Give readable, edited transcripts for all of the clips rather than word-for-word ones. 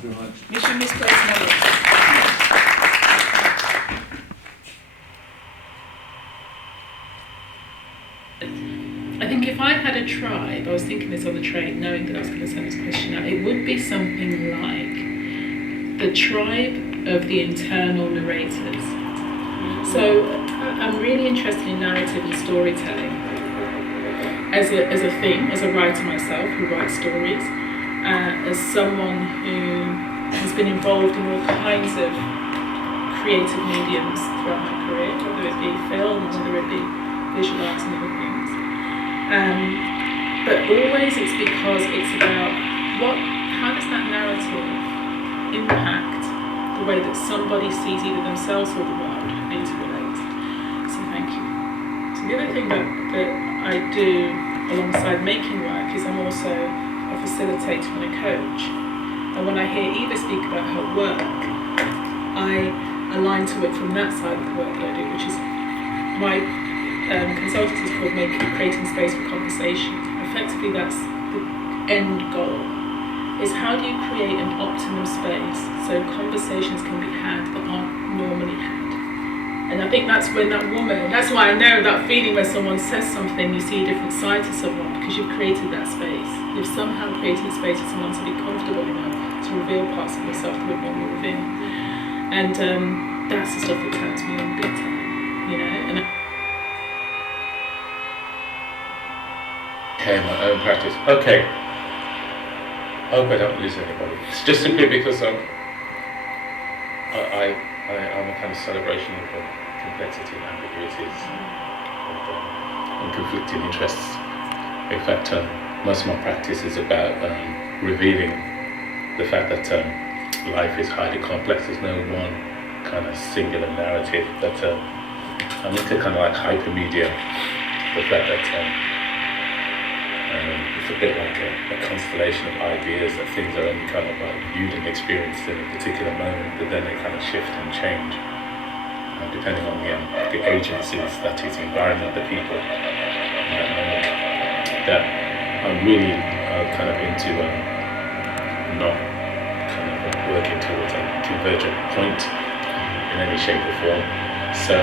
Thank you very much. Mission Misplaced Knowledge. I think if I had a tribe, I was thinking this on the train, knowing that I was going to send this question out, it would be something like the tribe of the internal narrators. So I'm really interested in narrative and storytelling as a thing, as a writer myself who writes stories, as someone who has been involved in all kinds of creative mediums throughout my career, whether it be film, whether it be visual arts and other things. But always it's because it's about how does that narrative impact the way that somebody sees either themselves or the world and interrelate. So thank you. So the other thing that I do alongside making work is I'm also a facilitator and a coach. And when I hear Eva speak about her work, I align to it from that side of the work that I do, which is my consultancy is called Creating Space for Conversation. Effectively, that's the end goal, is how do you create an optimum space so conversations can be had that aren't normally had. And I think that's when that woman, that's why I know that feeling when someone says something, you see a different side to someone, because you've created that space. You've somehow created a space for someone to be comfortable enough to reveal parts of yourself that would normally reveal. And that's the stuff that turns me on big time, you know. And Okay, my own practice. Okay. I hope I don't lose anybody. It's just simply because I'm a kind of celebration of complexity and ambiguities and conflicting interests. In fact, most of my practice is about revealing the fact that life is highly complex. There's no one kind of singular narrative. That I'm into kind of like hypermedia. The fact that it's a bit like a constellation of ideas, that things are only kind of like viewed and experienced in a particular moment, but then they kind of shift and change depending on the agencies, that is, the environment, the people in that moment. That I'm really kind of into not kind of working towards a convergent point in any shape or form. So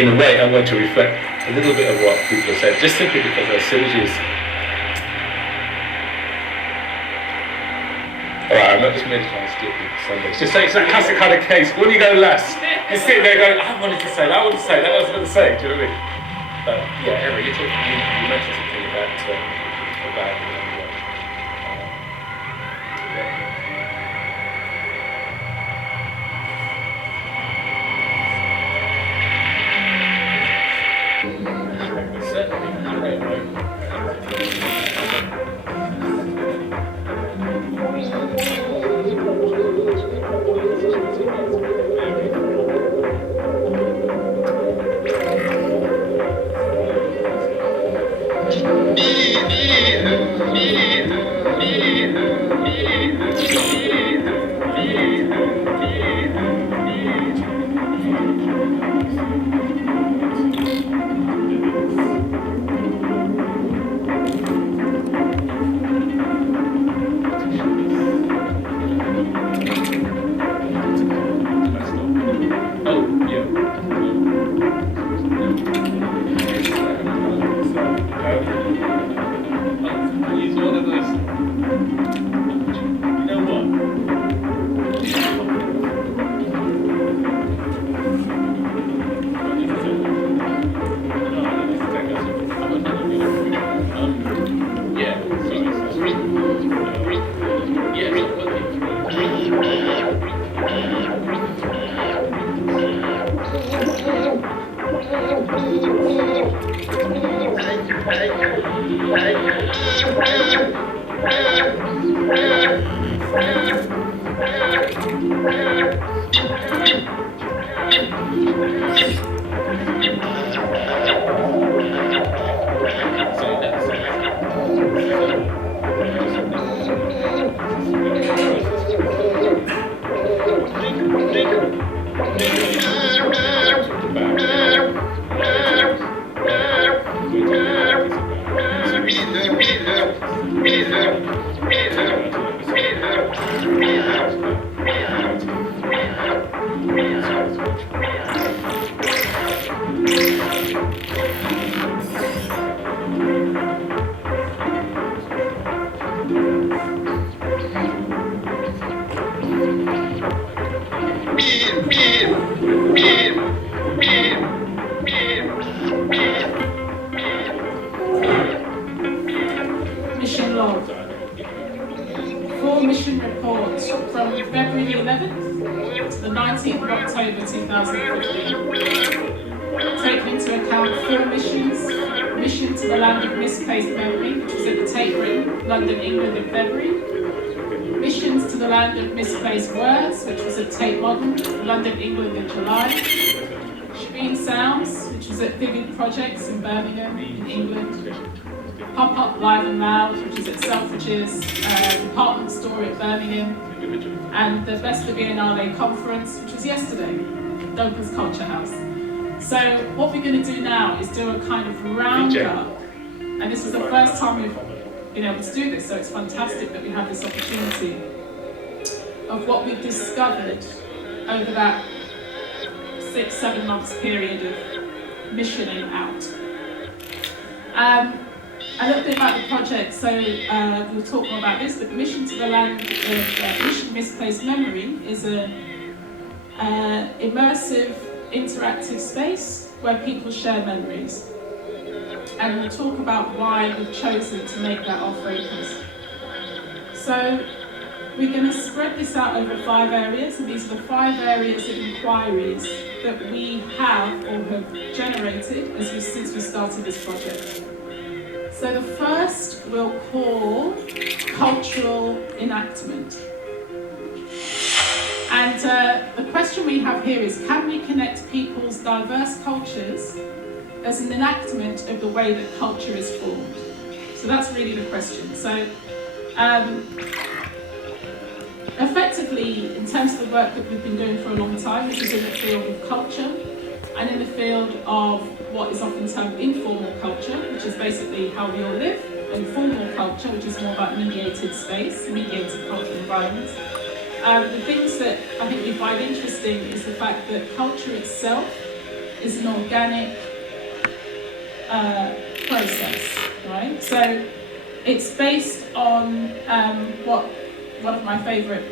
in a way, I'm going to reflect a little bit of what people have said, just simply because there are synergies. Alright, I'm not just merely trying to steal people's Sundays. Just say it's that classic kind of case. When you go last, you sit there going, I wanted to say that, I wanted to say that, I was going to say, do you know what I mean? But yeah, Emma, you mentioned something about 4 mission reports from February the 11th to the 19th of October 2015. Taking into account 4 missions: mission to the land of misplaced memory, which was at the Tate Britain, London, England in February; missions to the land of misplaced words, which was at Tate Modern, London, England in July; Shebeen Sounds, which was at Vivid Projects in Birmingham in England; Pop Up Live and Loud, which is at Selfridges department store at Birmingham; and the Best of Biennale Conference, which was yesterday, Dopa's Culture House. So what we're going to do now is do a kind of roundup, and this is the first time we've been able to do this, so it's fantastic that we have this opportunity, of what we've discovered over that 6-7 months period of missioning out. A little bit about the project, so we'll talk more about this, but Mission to the Land of Mission Misplaced Memory is an immersive, interactive space where people share memories. And we'll talk about why we've chosen to make that our focus. So we're going to spread this out over 5 areas, and these are the 5 areas of inquiries that we have or have generated since we started this project. So the first we'll call cultural enactment. And the question we have here is, can we connect people's diverse cultures as an enactment of the way that culture is formed? So that's really the question. So effectively, in terms of the work that we've been doing for a long time, this is in the field of culture and in the field of what is often termed informal culture, which is basically how we all live, and formal culture, which is more about mediated space, mediated cultural environments. The things that I think we find interesting is the fact that culture itself is an organic process, right? So it's based on what one of my favourite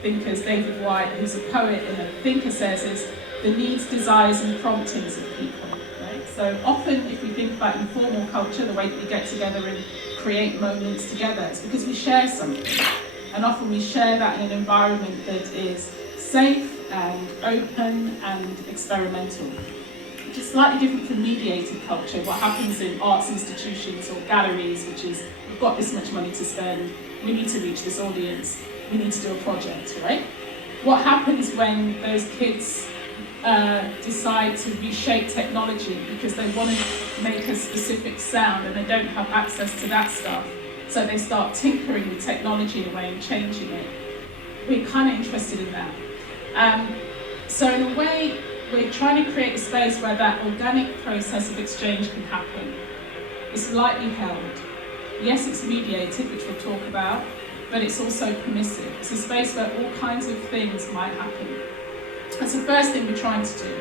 thinkers, David Whyte, who's a poet and a thinker, says is the needs, desires and promptings of people, right? So often if we think about informal culture, the way that we get together and create moments together, it's because we share something. And often we share that in an environment that is safe and open and experimental, which is slightly different from mediated culture, what happens in arts institutions or galleries, which is, we've got this much money to spend, we need to reach this audience, we need to do a project, right? What happens when those kids decide to reshape technology because they want to make a specific sound and they don't have access to that stuff? So they start tinkering with technology in a way and changing it. We're kind of interested in that. So in a way, we're trying to create a space where that organic process of exchange can happen. It's lightly held. Yes, it's mediated, which we'll talk about, but it's also permissive. It's a space where all kinds of things might happen. That's the first thing we're trying to do.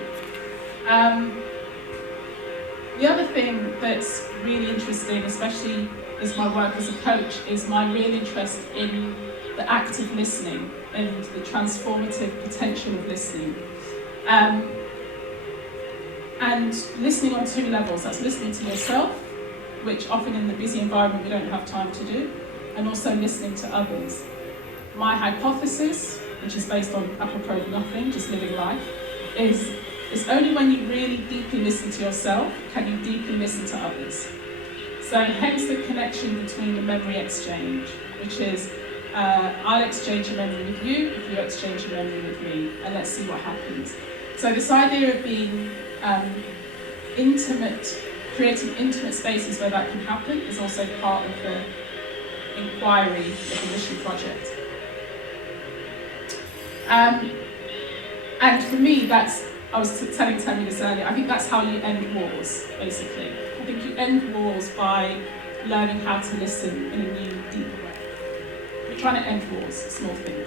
The other thing that's really interesting, especially as my work as a coach, is my real interest in the act of listening and the transformative potential of listening. And listening on 2 levels. That's listening to yourself, which often in the busy environment we don't have time to do, and also listening to others. My hypothesis, which is based on apropos of nothing, just living life, is it's only when you really deeply listen to yourself can you deeply listen to others. So hence the connection between the memory exchange, which is I'll exchange a memory with you if you exchange a memory with me, and let's see what happens. So this idea of being intimate, creating intimate spaces where that can happen is also part of the inquiry of the mission project. And for me, that's, I was telling Tammy this earlier, I think that's how you end wars, basically. I think you end wars by learning how to listen in a new, deeper way. We're trying to end wars, small thing.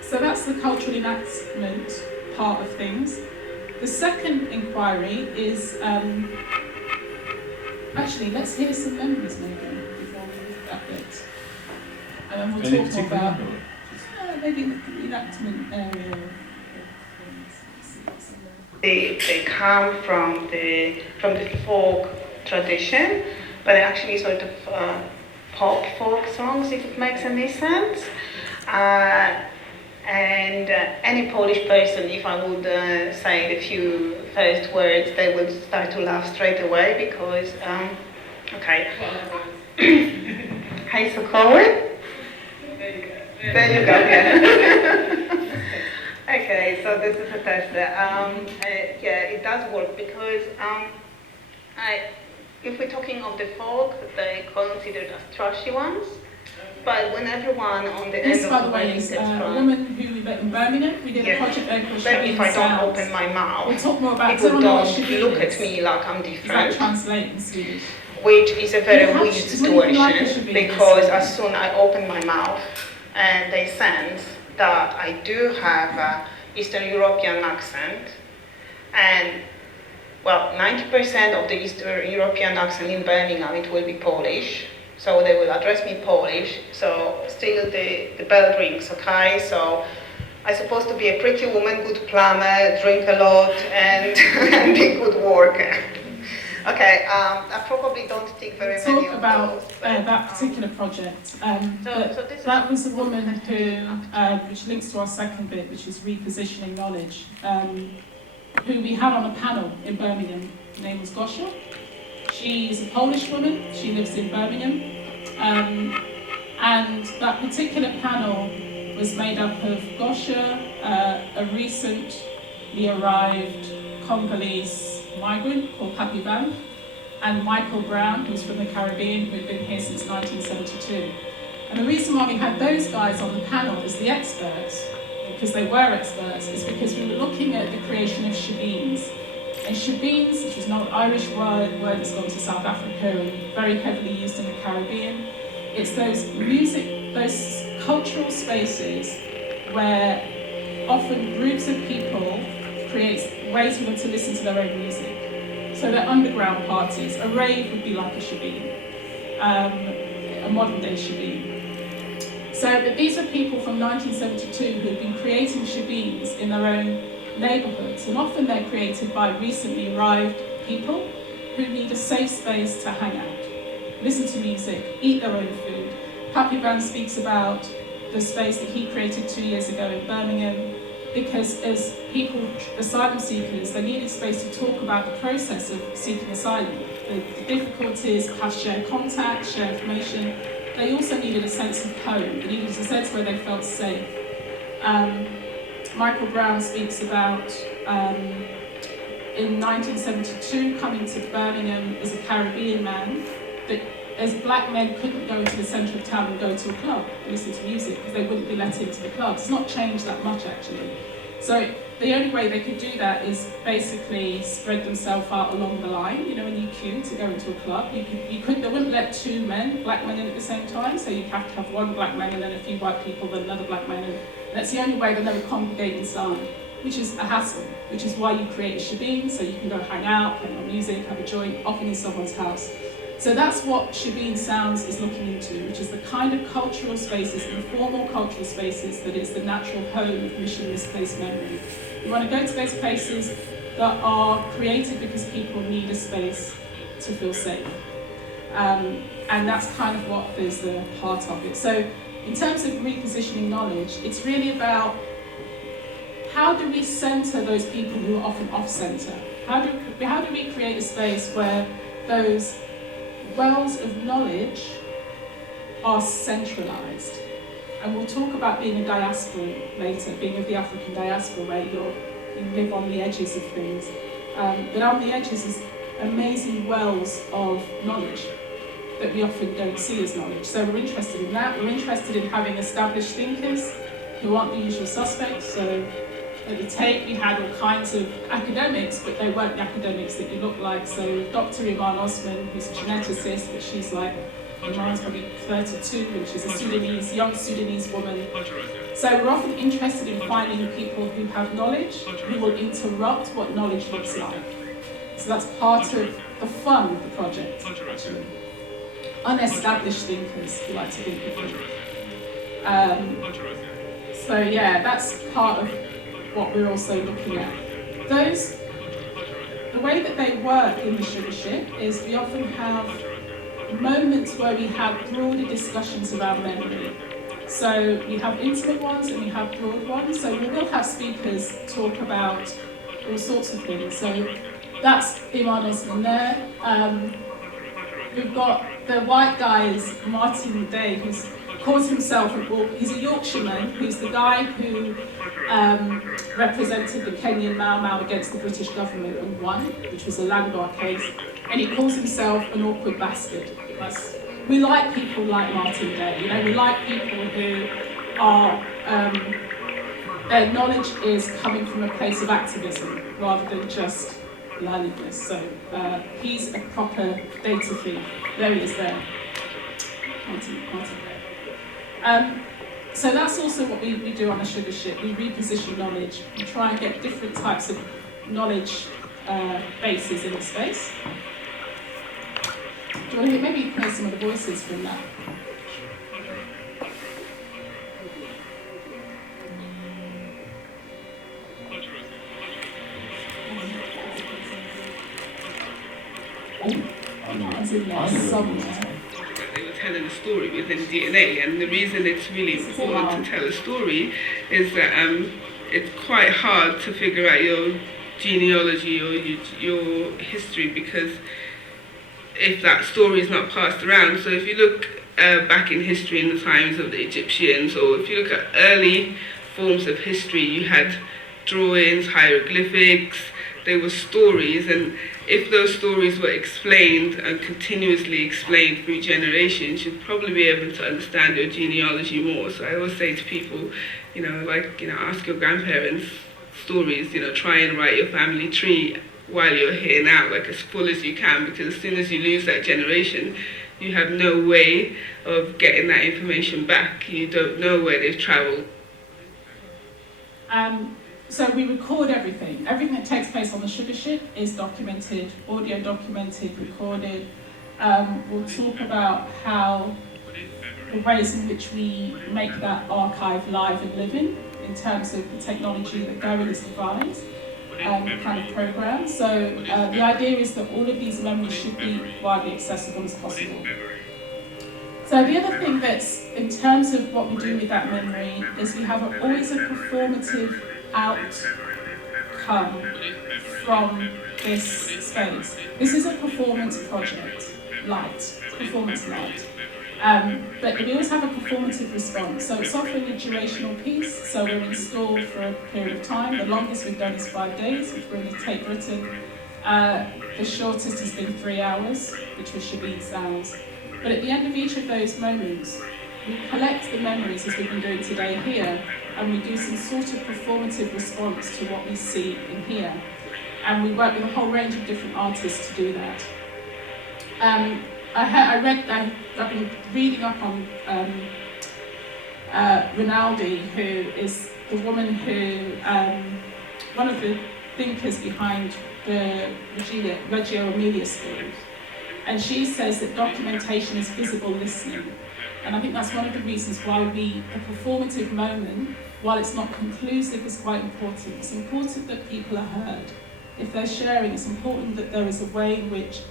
So that's the cultural enactment part of things. The second inquiry is, actually, let's hear some memories maybe before we move that bit. And then we'll talk more about maybe the enactment area. They come from the folk tradition, but they actually sort of pop folk songs, if it makes any sense. And any Polish person, if I would say the few first words, they would start to laugh straight away because, okay. Hej Sokoły? There you go, yeah. Okay, so this is a test. Yeah, it does work because if we're talking of the folk, they considered as trashy ones. But when everyone on the this, end by of the the way, week is gets a drunk, woman who we met in Birmingham. We did a project there called but Shebeen if I don't Sounds. open my mouth, We'll talk more about people don't don't look at me like I'm Is that different, translate in Swedish? which is a very You weird have to- when you like a situation Shebeen, because it's- as soon I open my mouth and they sense that I do have an Eastern European accent, and well, 90% of the Eastern European accent in Birmingham, it will be Polish. So they will address me Polish. So still the bell rings, okay? So I'm supposed to be a pretty woman, good plumber, drink a lot, and, and be good worker. Okay, I probably don't tick very many Talk of about those. But, that particular project. so this That is was a woman who, which links to our second bit, which is repositioning knowledge, who we had on a panel in Birmingham. Her name was Gosia. She's a Polish woman. She lives in Birmingham. And that particular panel was made up of Gosia, a recently arrived Congolese migrant called Happy Van, and Michael Brown, who's from the Caribbean, who'd been here since 1972. And the reason why we had those guys on the panel as the experts, because they were experts, is because we were looking at the creation of shebeens. And shebeens, which is an old Irish word that's gone to South Africa and very heavily used in the Caribbean, it's those those cultural spaces where often groups of people create ways for them to listen to their own music. So they're underground parties. A rave would be like a shebeen, a modern day shebeen. So but these are people from 1972 who have been creating shebeens in their own neighbourhoods, and often they're created by recently arrived people who need a safe space to hang out, listen to music, eat their own food. Pappy Van speaks about the space that he created 2 years ago in Birmingham, because as people, asylum seekers, they needed space to talk about the process of seeking asylum, the difficulties, perhaps share contact, share information. They also needed a sense of home. They needed a sense where they felt safe. Michael Brown speaks about in 1972 coming to Birmingham as a Caribbean man, that as black men couldn't go into the centre of town and go to a club and listen to music because they wouldn't be let into the club. It's not changed that much actually. So the only way they could do that is basically spread themselves out along the line. You know, when you queue to go into a club, they wouldn't let two black men in at the same time, so you'd have to have one black man and then a few white people, then another black man, and that's the only way that they would congregate inside, which is a hassle, which is why you create a shebeen, so you can go hang out, play music, have a joint, often in someone's house. So that's what Shebeen Sounds is looking into, which is the kind of cultural spaces, informal cultural spaces, that is the natural home of Mission Misplaced Memory. We want to go to those places that are created because people need a space to feel safe. And that's kind of what is the heart of it. So in terms of repositioning knowledge, it's really about how do we centre those people who are often off-centre? How do we create a space where those wells of knowledge are centralised? And we'll talk about being a diaspora later, being of the African diaspora, where you live on the edges of things. But on the edges is amazing wells of knowledge that we often don't see as knowledge. So we're interested in that. We're interested in having established thinkers who aren't the usual suspects. So at the tape we had all kinds of academics, but they weren't the academics that you look like. So Dr. Iman Osman, who's a geneticist, but she's like, Iman's probably 32, and she's a young Sudanese woman. So we're often interested in finding people who have knowledge, who will interrupt what knowledge looks like. So that's part of the fun of the project, actually. Unestablished thinkers, we like to think of them. So yeah, that's part of what we're also looking at. The way that they work in the sugar ship is we often have moments where we have broader discussions around memory. So we have intimate ones and we have broad ones. So we will have speakers talk about all sorts of things. So that's Iman Osman there. We've got the white guy is Martin Day, who calls himself, he's a Yorkshireman, who's the guy who represented the Kenyan Mau Mau against the British government and won, which was a landmark case. And he calls himself an awkward bastard. We like people like Martin Day, you know, we like people who are, their knowledge is coming from a place of activism rather than just learnedness. So he's a proper data thief. There he is there. Martin Day. So that's also what we do on the Sugar Ship. We reposition knowledge. We try and get different types of knowledge bases in the space. Do you want to maybe play some of the voices from that? They were telling a story within DNA, and the reason it's really important to tell a story is that it's quite hard to figure out your genealogy or your history, because if that story is not passed around. So if you look back in history in the times of the Egyptians, or if you look at early forms of history, you had drawings, hieroglyphics, there were stories, and if those stories were explained and continuously explained through generations, you'd probably be able to understand your genealogy more. So I always say to people, ask your grandparents stories, try and write your family tree while you're here now, like as full as you can, because as soon as you lose that generation, you have no way of getting that information back. You don't know where they've travelled. So we record everything. Everything that takes place on the Sugar Ship is documented, audio documented, recorded. We'll talk about how the ways in which we make that archive live and living in terms of the technology that Gaylene has devised, kind of program. So the idea is that all of these memories should be widely accessible as possible. So the other thing that's, in terms of what we do with that memory, is we have always a performative outcome from this space. This is a performance project, performance light. But we always have a performative response. So it's often a durational piece, so we're installed for a period of time. The longest we've done is 5 days, which we're going to take Britain. The shortest has been 3 hours, which was Shabib's hours. But at the end of each of those moments, we collect the memories, as we've been doing today here, and we do some sort of performative response to what we see and hear. And we work with a whole range of different artists to do that. I've been reading up on Rinaldi, who is the woman who, one of the thinkers behind the Reggio Emilia schools. And she says that documentation is visible listening. And I think that's one of the reasons why the performative moment, while it's not conclusive, is quite important. It's important that people are heard. If they're sharing, it's important that there is a way in which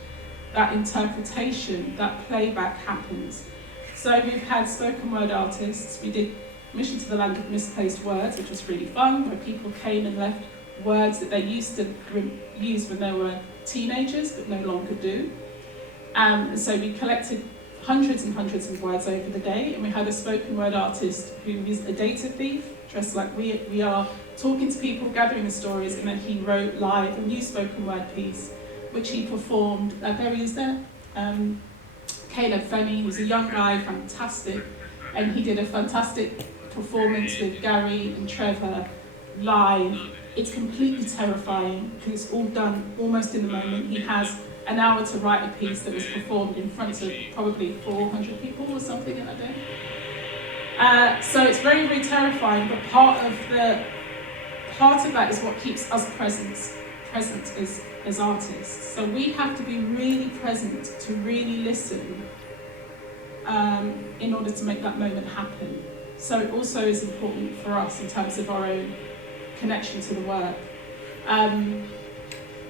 that interpretation, that playback happens. So we've had spoken word artists. We did Mission to the Land of Misplaced Words, which was really fun, where people came and left words that they used to use when they were teenagers, but no longer do. So we collected hundreds and hundreds of words over the day, and we had a spoken word artist who is a data thief, dressed like we are, talking to people, gathering the stories, and then he wrote live a new spoken word piece, which he performed. There he is there. Caleb Femi, who's a young guy, fantastic, and he did a fantastic performance with Gary and Trevor live. It's completely terrifying because it's all done almost in the moment. He has an hour to write a piece that was performed in front of probably 400 people or something in that day. So it's very, very terrifying, but part of that is what keeps us present as artists. So we have to be really present to really listen in order to make that moment happen. So it also is important for us in terms of our own connection to the work.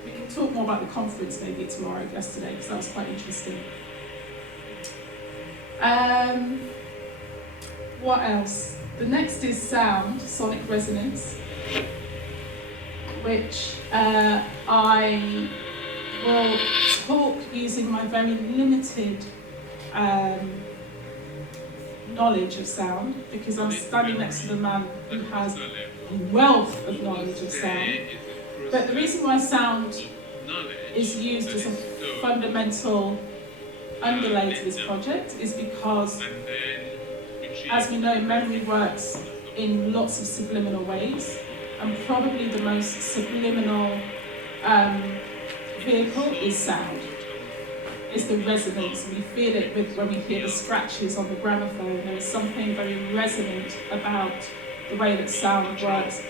We can talk more about the conference maybe tomorrow, yesterday, because that was quite interesting. What else? The next is sound, sonic resonance, which I will talk using my very limited knowledge of sound, because I'm standing next to the man who has a wealth of knowledge of sound. But the reason why sound is used as a fundamental underlay to this project is because, as we know, memory works in lots of subliminal ways, and probably the most subliminal vehicle is sound. It's the resonance. We feel it when we hear the scratches on the gramophone. There is something very resonant about the way that sound works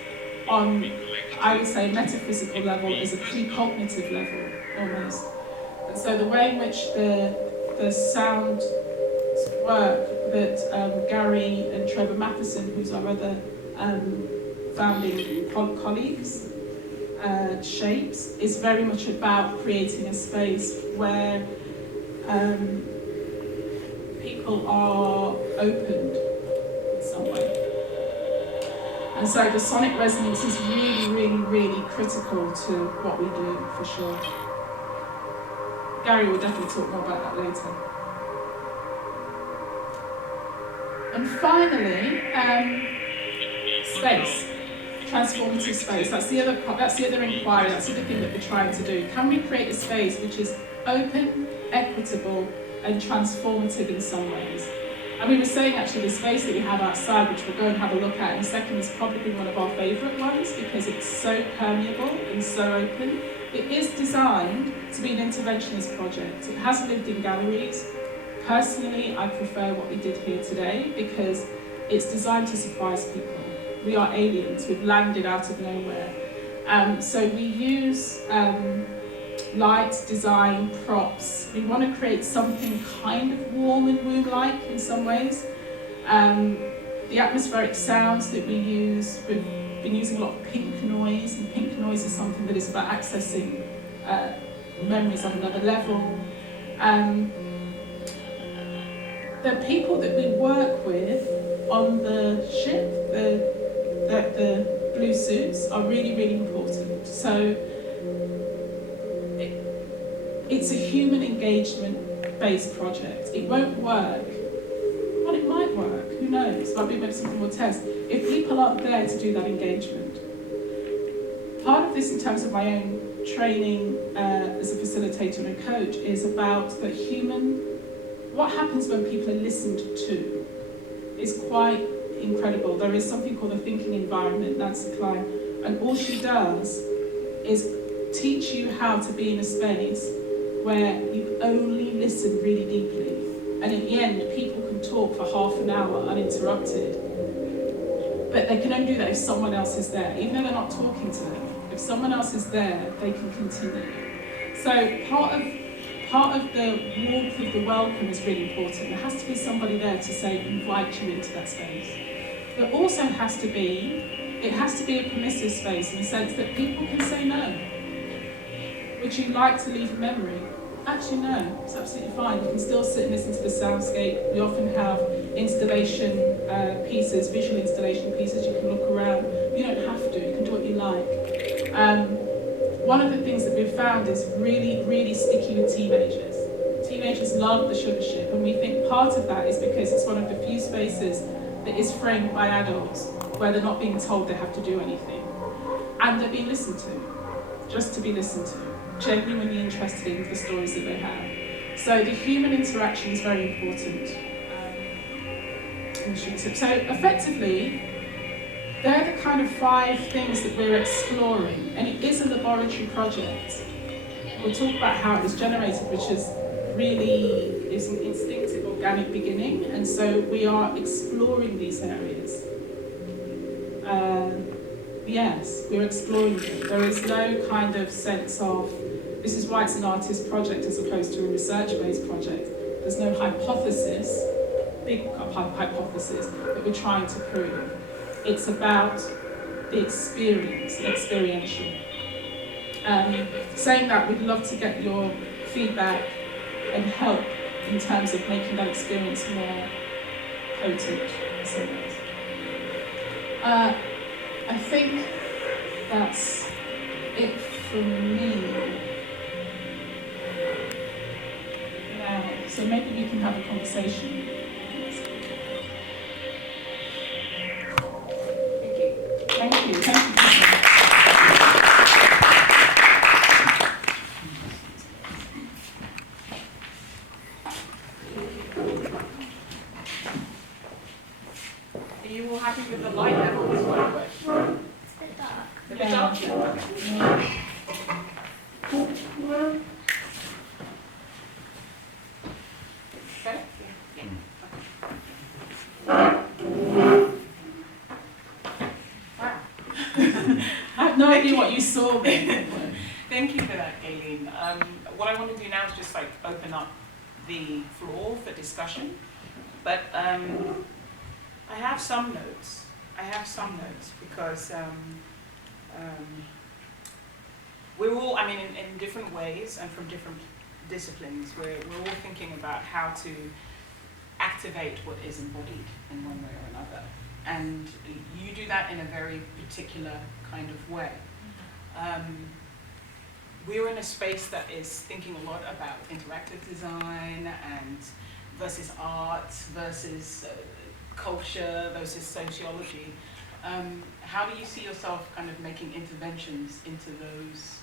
on, I would say, a metaphysical level, is a precognitive level, almost. And so the way in which the sound work that Gary and Trevor Matheson, who's our other founding colleagues, shapes, is very much about creating a space where people are opened in some way. And so the sonic resonance is really, really, really critical to what we do, for sure. Gary will definitely talk more about that later. And finally, space. Transformative space. That's the other inquiry, that's the other thing that we're trying to do. Can we create a space which is open, equitable, and transformative in some ways? And we were saying actually the space that we have outside, which we'll go and have a look at in a second, is probably one of our favourite ones because it's so permeable and so open. It is designed to be an interventionist project. It has lived in galleries. Personally, I prefer what we did here today because it's designed to surprise people. We are aliens, we've landed out of nowhere. So we use light, design, props. We want to create something kind of warm and womb-like in some ways. The atmospheric sounds that we use, we've been using a lot of pink noise, and pink noise is something that is about accessing memories on another level. The people that we work with on the ship, the blue suits, are really, really important. So it's a human engagement-based project. It won't work. Well, it might work. Who knows? Might be maybe something we'll test. If people aren't there to do that engagement. Part of this, in terms of my own training as a facilitator and a coach, is about the human. What happens when people are listened to is quite incredible. There is something called the thinking environment, Nancy Klein, and all she does is teach you how to be in a space where you only listen really deeply. And in the end, people can talk for half an hour uninterrupted. But they can only do that if someone else is there. Even though they're not talking to them, if someone else is there, they can continue. So part of the warmth of the welcome is really important. There has to be somebody there to say, invite you into that space. There also has to be, it has to be a permissive space in the sense that people can say no. Would you like to leave a memory? Actually, no, it's absolutely fine. You can still sit and listen to the soundscape. We often have installation pieces, visual installation pieces. You can look around. You don't have to, you can do what you like. One of the things that we've found is really, really sticky with teenagers. Teenagers love the sugar ship, and we think part of that is because it's one of the few spaces that is framed by adults where they're not being told they have to do anything. And they're being listened to, just to be listened to, genuinely interested in the stories that they have. So the human interaction is very important. So effectively, they're the kind of 5 things that we're exploring, and it is a laboratory project. We'll talk about how it was generated, which is an instinctive, organic beginning, and so we are exploring these areas. Yes, we're exploring them. There is no kind of sense of, this is why it's an artist project as opposed to a research-based project. There's no hypothesis, big hypothesis, that we're trying to prove. It's about the experience, the experiential. Saying that, we'd love to get your feedback and help in terms of making that experience more potent in some ways. I think that's it from me now. So maybe we can have a conversation. Thank you. Thank you. Are you all happy with the light levels, by the way? It's a bit dark. A bit dark? Okay? Wow. I have no idea what you saw there. Thank you for that, Gaylene. What I want to do now is just like open up the floor for discussion. But I have some notes. Because we're all, I mean, in different ways and from different disciplines, we're all thinking about how to activate what is embodied in one way or another. And you do that in a very particular kind of way. We're in a space that is thinking a lot about interactive design and versus art versus culture versus sociology. How do you see yourself kind of making interventions into those,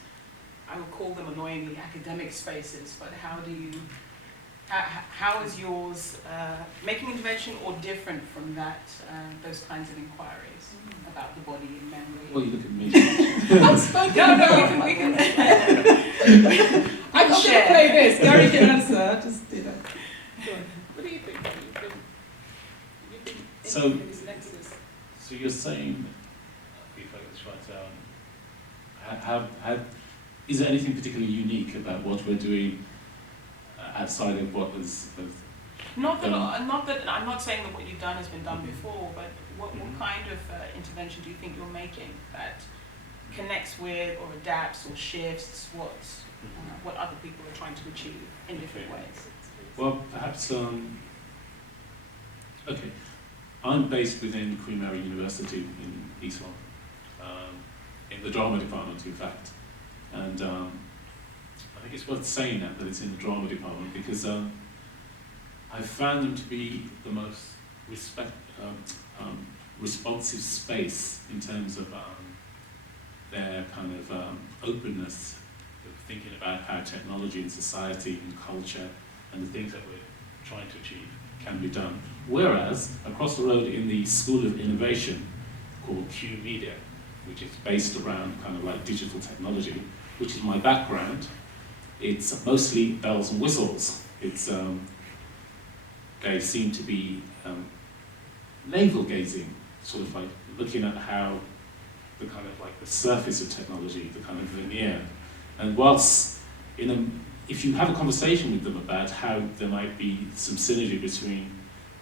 I would call them annoyingly academic spaces, but how is yours making intervention or different from that, those kinds of inquiries about the body and memory? Well, you look at me. Unspoken. No, we can. I'm not going to play this. Gary can answer. I'll just do that. Go on. What do you think? You've been So- in this nexus. So you're saying, if I get this right, is there anything particularly unique about what we're doing outside of what was Not that I'm not saying that what you've done has been done before, but what kind of intervention do you think you're making that connects with or adapts or shifts what other people are trying to achieve in different ways? Well, perhaps, okay, I'm based within Queen Mary University in East London, in the drama department, in fact, and I think it's worth saying that it's in the drama department because I found them to be the most responsive space in terms of their kind of openness of thinking about how technology and society and culture and the things that we're trying to achieve can be done. Whereas across the road in the School of Innovation called Q Media, which is based around kind of like digital technology, which is my background, it's mostly bells and whistles. It's they seem to be navel gazing, sort of like looking at how the kind of like the surface of technology, the kind of veneer, and whilst if you have a conversation with them about how there might be some synergy between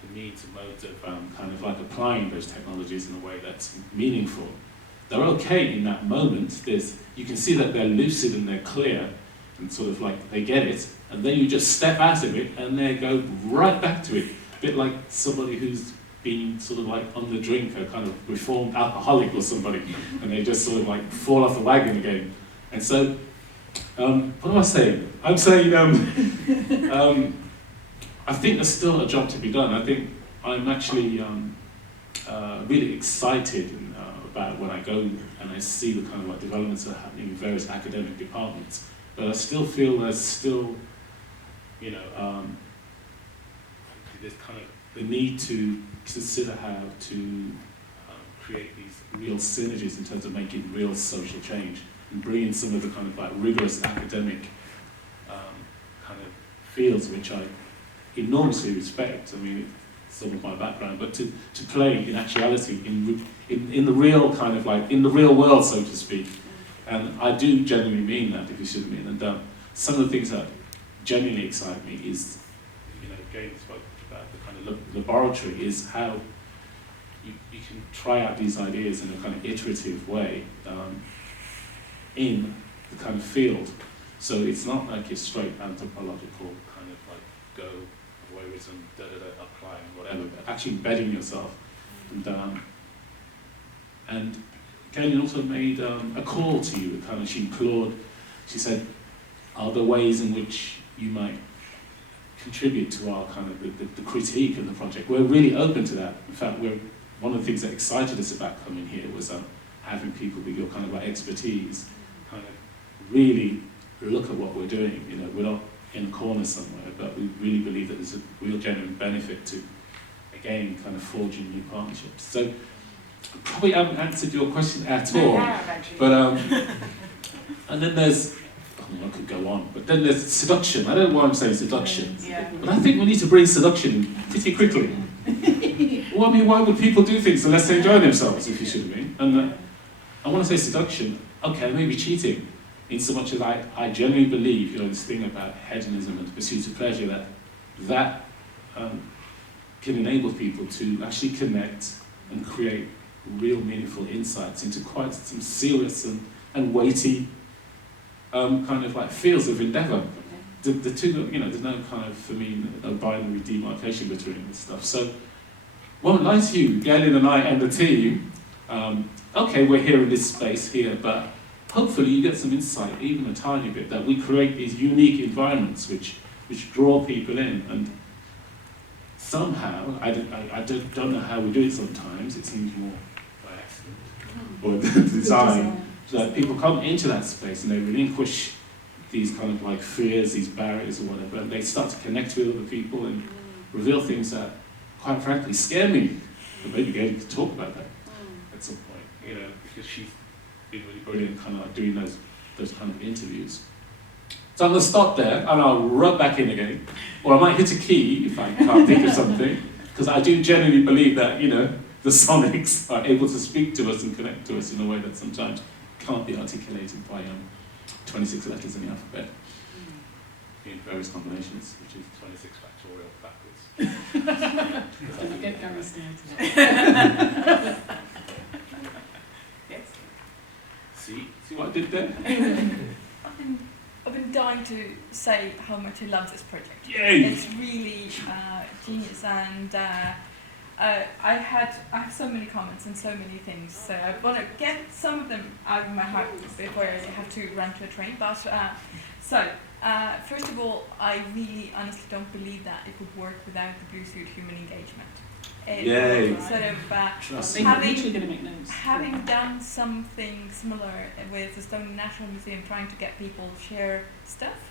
the needs and modes of kind of like applying those technologies in a way that's meaningful, they're okay in that moment. You can see that they're lucid and they're clear and sort of like they get it, and then you just step out of it and they go right back to it, a bit like somebody who's been sort of like on the drink, a kind of reformed alcoholic or somebody, and they just sort of like fall off the wagon again. And so, what am I saying? I'm saying, I think there's still a job to be done. I think I'm actually really excited about when I go and I see the kind of like developments that are happening in various academic departments. But I still feel there's still, there's kind of the need to consider how to create these real synergies in terms of making real social change and bring in some of the kind of like rigorous academic kind of fields which I enormously respect. I mean, it's some of my background, but to play in actuality in the real kind of like in the real world, so to speak. And I do genuinely mean that, if you see what I mean. And some of the things that genuinely excite me is, Gaylene spoke about the kind of laboratory, is how you can try out these ideas in a kind of iterative way in the kind of field. So it's not like a straight anthropological kind of like go, voyeurism, apply, whatever, but actually embedding yourself. And Gaylene also made a call to you, kind of, she implored, she said, are there ways in which you might contribute to our kind of the critique of the project? We're really open to that. In fact, one of the things that excited us about coming here was having people with your kind of like expertise kind of really look at what we're doing. You know, we're not in a corner somewhere, but we really believe that there's a real genuine benefit to, again, kind of forging new partnerships. So I probably haven't answered your question at all. But and then there's, I could go on, but then there's seduction. I don't know why I'm saying seduction, but I think we need to bring seduction in pretty quickly. Well, I mean, why would people do things unless they enjoy themselves, if you should have been? And I want to say seduction, okay, maybe cheating, in so much as I genuinely believe, you know, this thing about hedonism and the pursuit of pleasure, that can enable people to actually connect and create real meaningful insights into quite some serious and weighty kind of like fields of endeavour. The two, you know, there's no kind of, for me, no binary demarcation between this stuff. So, won't lie to you, Gaylene and I and the team, okay, we're here in this space here, but hopefully you get some insight, even a tiny bit, that we create these unique environments which draw people in. And somehow, I don't know how we do it sometimes, it seems more by accident, or the design, that people come into that space and they relinquish these kind of like fears, these barriers or whatever, and they start to connect with other people and reveal things that, quite frankly, scare me. But maybe Gaylene could talk about that at some point, you know, because she's been really brilliant kind of like doing those kind of interviews. So I'm going to stop there and I'll rub back in again, or I might hit a key if I can't think of something, because I do genuinely believe that, you know, the sonics are able to speak to us and connect to us in a way that sometimes can't be articulated by 26 letters in the alphabet in various combinations, which is 26 factorial backwards. Did you get Gary started? Yes. See what I did there? I've been dying to say how much I love this project. Yay! It's really genius, and I have so many comments and so many things, so I want to get some of them out of my heart before I have to run to a train. But first of all, I really honestly don't believe that it would work without the Blue Suit human engagement. Yay! Sort of Trust I'm literally going to make notes. having done something similar with the Estonian National Museum, trying to get people to share stuff,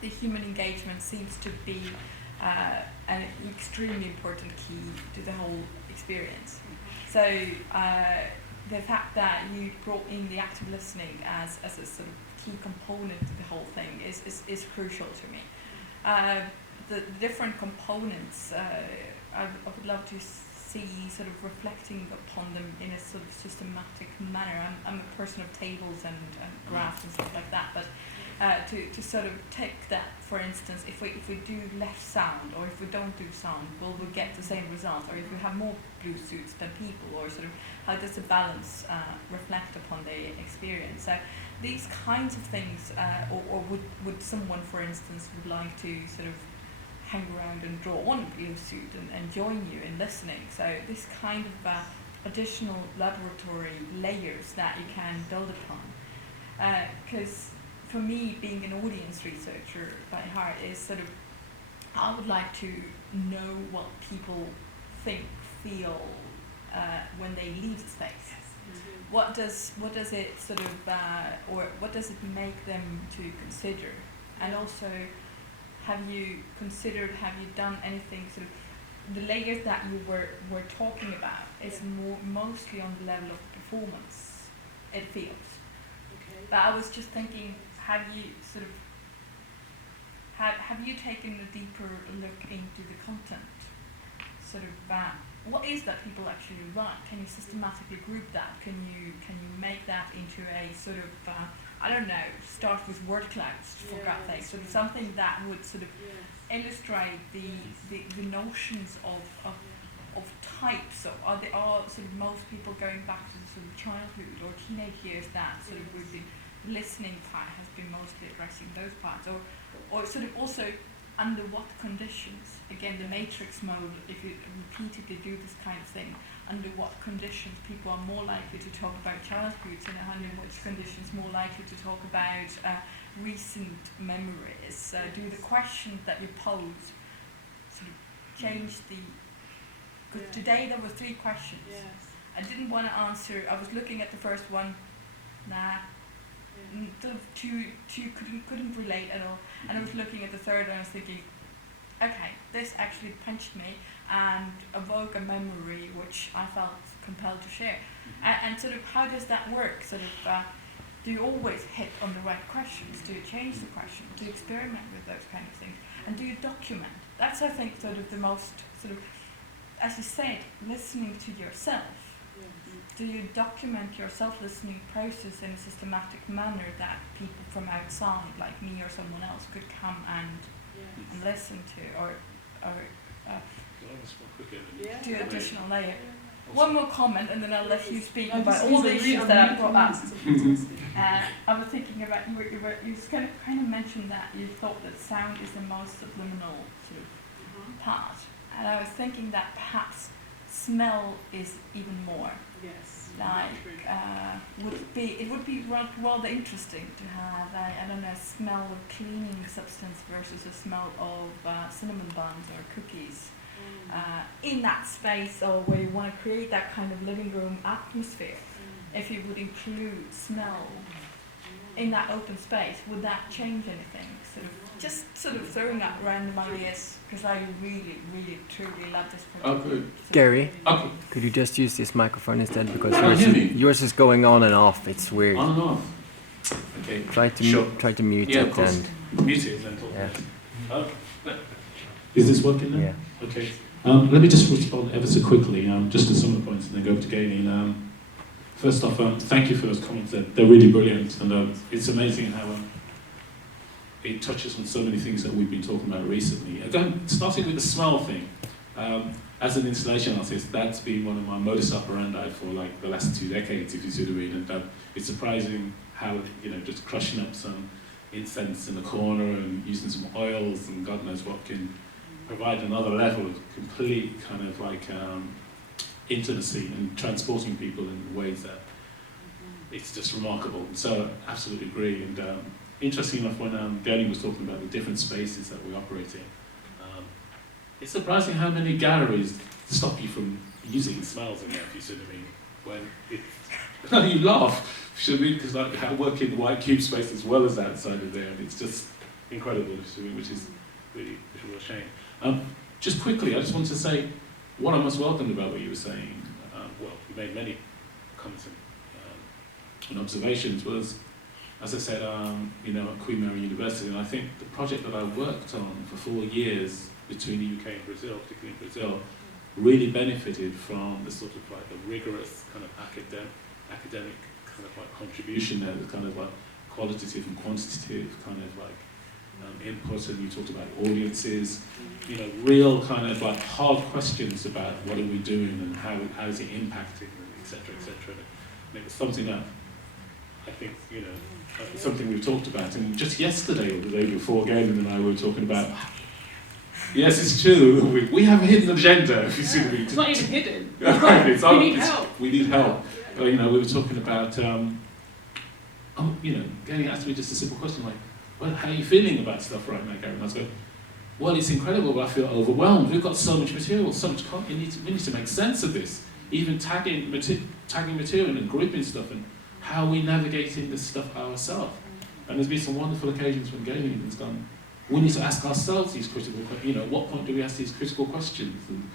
the human engagement seems to be an extremely important key to the whole experience. So the fact that you brought in the active listening as a sort of key component to the whole thing is crucial to me. The different components, I would love to see sort of reflecting upon them in a sort of systematic manner. I'm a person of tables and graphs and stuff like that, but to sort of take that, for instance, if we do less sound, or if we don't do sound, will we get the same result? Or if we have more blue suits than people, or sort of how does the balance reflect upon the experience? So these kinds of things, or would someone, for instance, would like to sort of hang around and draw on a blue suit and join you in listening? So this kind of additional laboratory layers that you can build upon. Because for me, being an audience researcher by heart is sort of, I would like to know what people think, feel when they leave the space. What does it sort of, or what does it make them to consider? And also, have you done anything sort of, the layers that you were talking about is mostly on the level of the performance, it feels. Okay. But I was just thinking, have you taken a deeper look into the content? Sort of, what is that people actually write? Can you systematically group that? Can you make that into a sort of, I don't know, start with word clouds, for God's sake, sort of something that would sort of illustrate the notions of types. So are sort of most people going back to the sort of childhood or teenage years that sort of with the listening part has been mostly addressing those parts, or sort of also under what conditions, again the matrix mode, if you repeatedly do this kind of thing, under what conditions people are more likely to talk about childhood and under which conditions more likely to talk about recent memories. Do the questions that you pose sort of change the... Because today there were 3 questions. Yes. I didn't want to answer, I was looking at the first one, sort of two couldn't relate at all. And I was looking at the third and I was thinking, okay, this actually punched me and awoke a memory which I felt compelled to share. And sort of how does that work? Sort of, do you always hit on the right questions? Do you change the questions? Do you experiment with those kind of things? And do you document? That's, I think, sort of the most, sort of, as you said, listening to yourself. Do you document your self-listening process in a systematic manner that people from outside, like me or someone else, could come and listen to, or do additional layer? One more comment, and then I'll let you speak about all the issues that I've brought up. I was thinking about you kind of mentioned that you thought that sound is the most subliminal sort of part, and I was thinking that perhaps smell is even more. Yes. Like it would be rather interesting to have I don't know, smell of cleaning substance versus a smell of cinnamon buns or cookies in that space, or where you want to create that kind of living room atmosphere. If you would include smell in that open space, would that change anything? Just sort of throwing out random ideas, because I really, really, truly love this project. good. Gary, Okay. could you just use this microphone instead, because Hear me? yours is going on and off. It's weird. On and off. Okay. Try to Sure. try to mute Yeah, of it course. and Mute it and talk. yeah. Oh. Is this working now? Yeah. Okay. Let me just respond ever so quickly, just to some of the points, and then go over to Gaylene. First off, thank you for those comments. They're really brilliant, and it's amazing how it touches on so many things that we've been talking about recently. Again, starting with the smell thing. As an installation artist, that's been one of my modus operandi for like the last 2 decades, if you see what I mean. And it's surprising how, just crushing up some incense in the corner and using some oils and God knows what can provide another level of complete kind of like intimacy and transporting people in ways that it's just remarkable. So absolutely agree. And interesting enough, when Gaylene was talking about the different spaces that we operate in, it's surprising how many galleries stop you from using smells in there, if you see what I mean. When it's, you laugh, should we? Because like I work in the white cube space as well as outside of there, and it's just incredible, which is really a real shame. Just quickly, I just want to say what I most welcomed about what you were saying. Well, you made many comments and observations. Was, as I said, at Queen Mary University, and I think the project that I worked on for 4 years between the UK and Brazil, particularly in Brazil, really benefited from the sort of like the rigorous kind of academic kind of like contribution there, the kind of like qualitative and quantitative kind of like input, and you talked about audiences, real kind of like hard questions about what are we doing and how is it impacting, et cetera, et cetera. And it was something that I think, something we've talked about, and just yesterday or the day before, Gaylene and I were talking about. Yes, it's true. We have a hidden agenda. If you see what I mean. It's not even hidden. Right, we need help. We need help. But, we were talking about. Gaylene asked me just a simple question like, "Well, how are you feeling about stuff right now, Gary?" And I was going, "Well, it's incredible, but I feel overwhelmed. We've got so much material, so much content. We need to make sense of this. Even tagging material and grouping stuff, and how are we navigating this stuff ourselves?" And there's been some wonderful occasions when Gaylene has gone, we need to ask ourselves these critical questions. At what point do we ask these critical questions? And,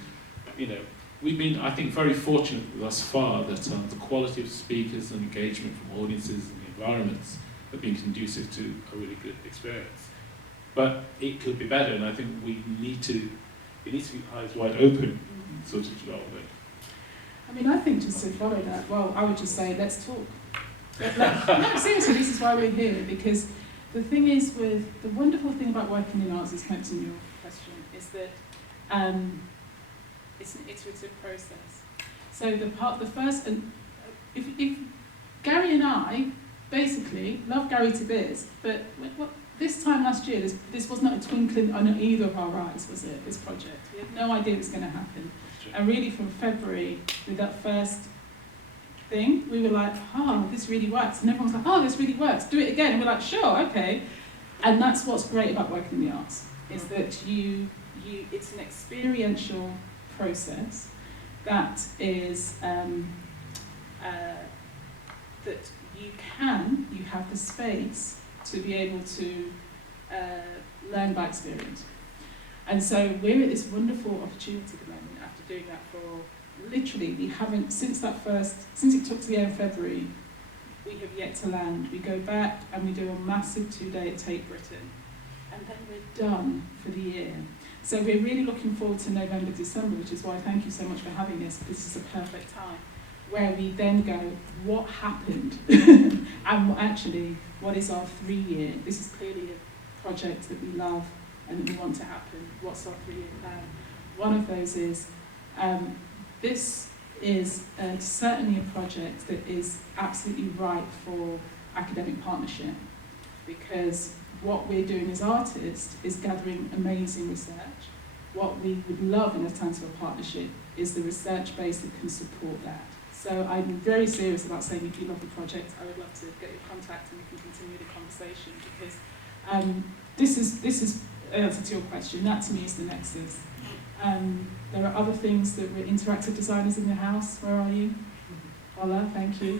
we've been, I think, very fortunate thus far that the quality of speakers and engagement from audiences and environments have been conducive to a really good experience. But it could be better, and I think it needs to be eyes wide open, sort of develop it. I think just to follow that, well, I would just say, let's talk. No, seriously, this is why we're here, because the thing is, the wonderful thing about working in arts, is connecting your question, is that it's an iterative process. So the first, and if Gary and I basically love Gary to bits, but this time last year, this was not a twinkling on either of our eyes, was it, this project? We had no idea it was going to happen. And really from February, with that first thing, we were like, oh, this really works. And everyone's like, oh, this really works, do it again. And we're like, sure, okay. And that's what's great about working in the arts, is that it's an experiential process that is, that you have the space to be able to learn by experience. And so we're at this wonderful opportunity at the moment after doing that for literally, we haven't, since it took to the end of February, we have yet to land. We go back and we do a massive 2-day at Tate Britain, and then we're done for the year. So we're really looking forward to November, December, which is why thank you so much for having this. This is a perfect time, where we then go, what happened? And actually, what is our 3-year? This is clearly a project that we love and that we want to happen. What's our 3-year plan? One of those is, this is certainly a project that is absolutely right for academic partnership, because what we're doing as artists is gathering amazing research. What we would love in a terms of a partnership is the research base that can support that. So I'm very serious about saying, if you love the project, I would love to get your contact and we can continue the conversation, because this is answer to your question. That to me is the nexus. There are other things that we're interactive designers in the house. Where are you? Hola, thank you.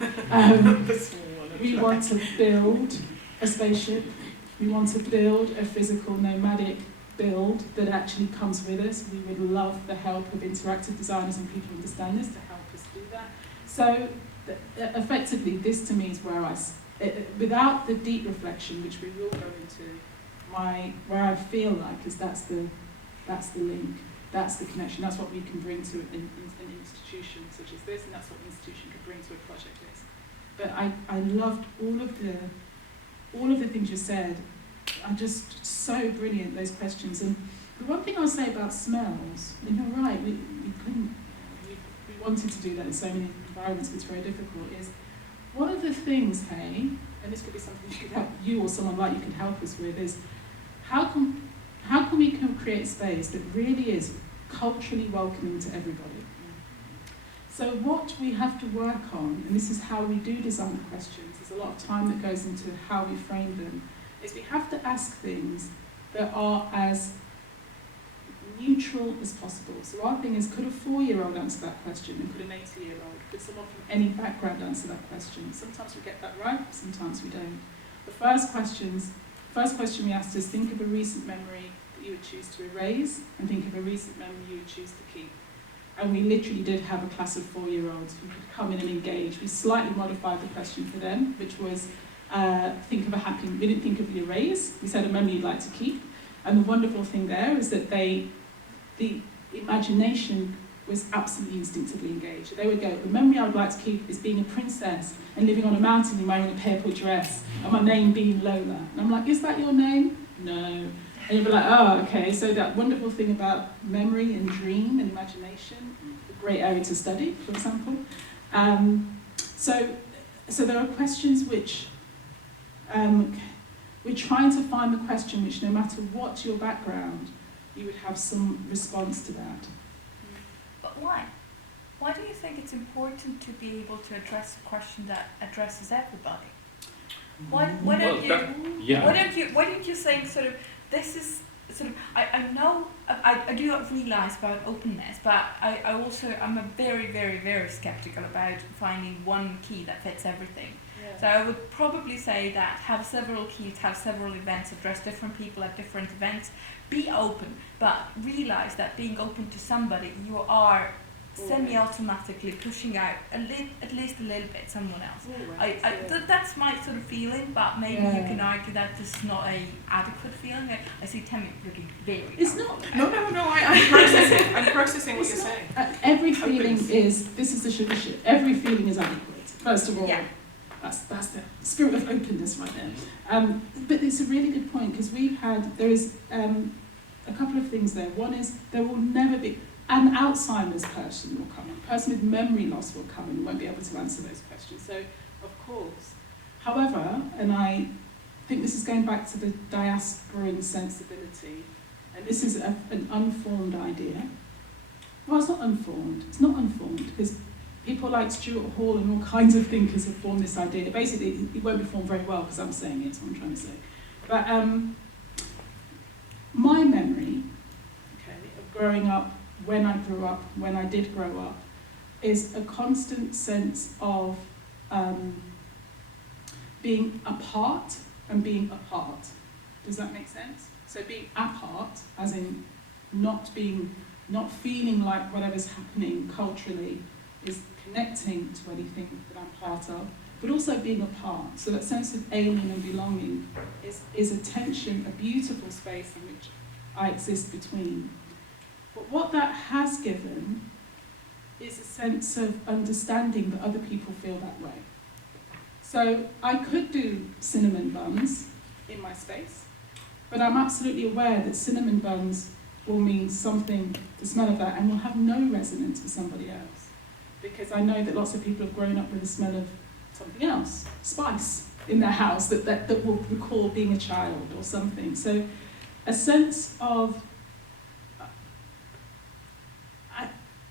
We want to build a spaceship. We want to build a physical nomadic build that actually comes with us. We would love the help of interactive designers and people understanders to help us do that. So effectively, this to me is where without the deep reflection, which we will go into, where I feel like is that's the link, that's the connection, that's what we can bring to an institution such as this, and that's what an institution can bring to a project like this. But I loved all of the things you said are just so brilliant, those questions. And the one thing I'll say about smells, and you're right, we wanted to do that in so many environments, but it's very difficult, is one of the things, hey, and this could be something you could help, you or someone like you could help us with, is how can we create space that really is culturally welcoming to everybody? So what we have to work on, and this is how we do design the questions, there's a lot of time that goes into how we frame them, is we have to ask things that are as neutral as possible. So our thing is, could a 4-year-old answer that question, and could an 80-year-old? Could someone from any background answer that question? Sometimes we get that right, sometimes we don't. The first question we asked is, think of a recent memory that you would choose to erase, and think of a recent memory you would choose to keep. And we literally did have a class of 4-year-olds who could come in and engage. We slightly modified the question for them, which was, think of a happy, we didn't think of the erase, we said a memory you'd like to keep. And the wonderful thing there is that the imagination was absolutely instinctively engaged. They would go, the memory I would like to keep is being a princess and living on a mountain and wearing a purple dress, and my name being Lola. And I'm like, is that your name? No. And you'd be like, oh, okay, so that wonderful thing about memory and dream and imagination, a great area to study, for example. So there are questions which, we're trying to find the question which, no matter what your background, you would have some response to that. But why? Why do you think it's important to be able to address a question that addresses everybody? Why don't you think sort of, this is sort of, I know, I do realise about openness, but I'm a very, very, very sceptical about finding one key that fits everything. Yeah. So I would probably say that have several keys, have several events, address different people at different events, be open, but realise that being open to somebody, you are semi-automatically pushing out at least a little bit someone else. That's my sort of feeling, but maybe you can argue that this is not a adequate feeling. I see Tammy looking very It's not. No, I'm processing what you're saying. Every feeling is, this is the sugar shit, every feeling is adequate, first of all. That's the spirit of openness right there. But it's a really good point, because there is a couple of things there. One is, there will never be, an Alzheimer's person will come in, a person with memory loss will come in and won't be able to answer those questions. So, of course. However, and think this is going back to the diasporan sensibility, and this is an unformed idea. Well, it's not unformed. It's not unformed because people like Stewart Hall and all kinds of thinkers have formed this idea. Basically, it won't be formed very well because I'm saying it, that's what I'm trying to say. But my memory, of growing up, when I grew up, when I did grow up, is a constant sense of being apart and being apart. Does that make sense? So being apart, as in not feeling like whatever's happening culturally is connecting to anything that I'm part of, but also being apart. So that sense of alien and belonging is a tension, a beautiful space in which I exist between. But what that has given is a sense of understanding that other people feel that way. So I could do cinnamon buns in my space, but I'm absolutely aware that cinnamon buns will mean something, the smell of that, and will have no resonance for somebody else. Because I know that lots of people have grown up with the smell of something else, spice, in their house that will recall being a child or something. So a sense of,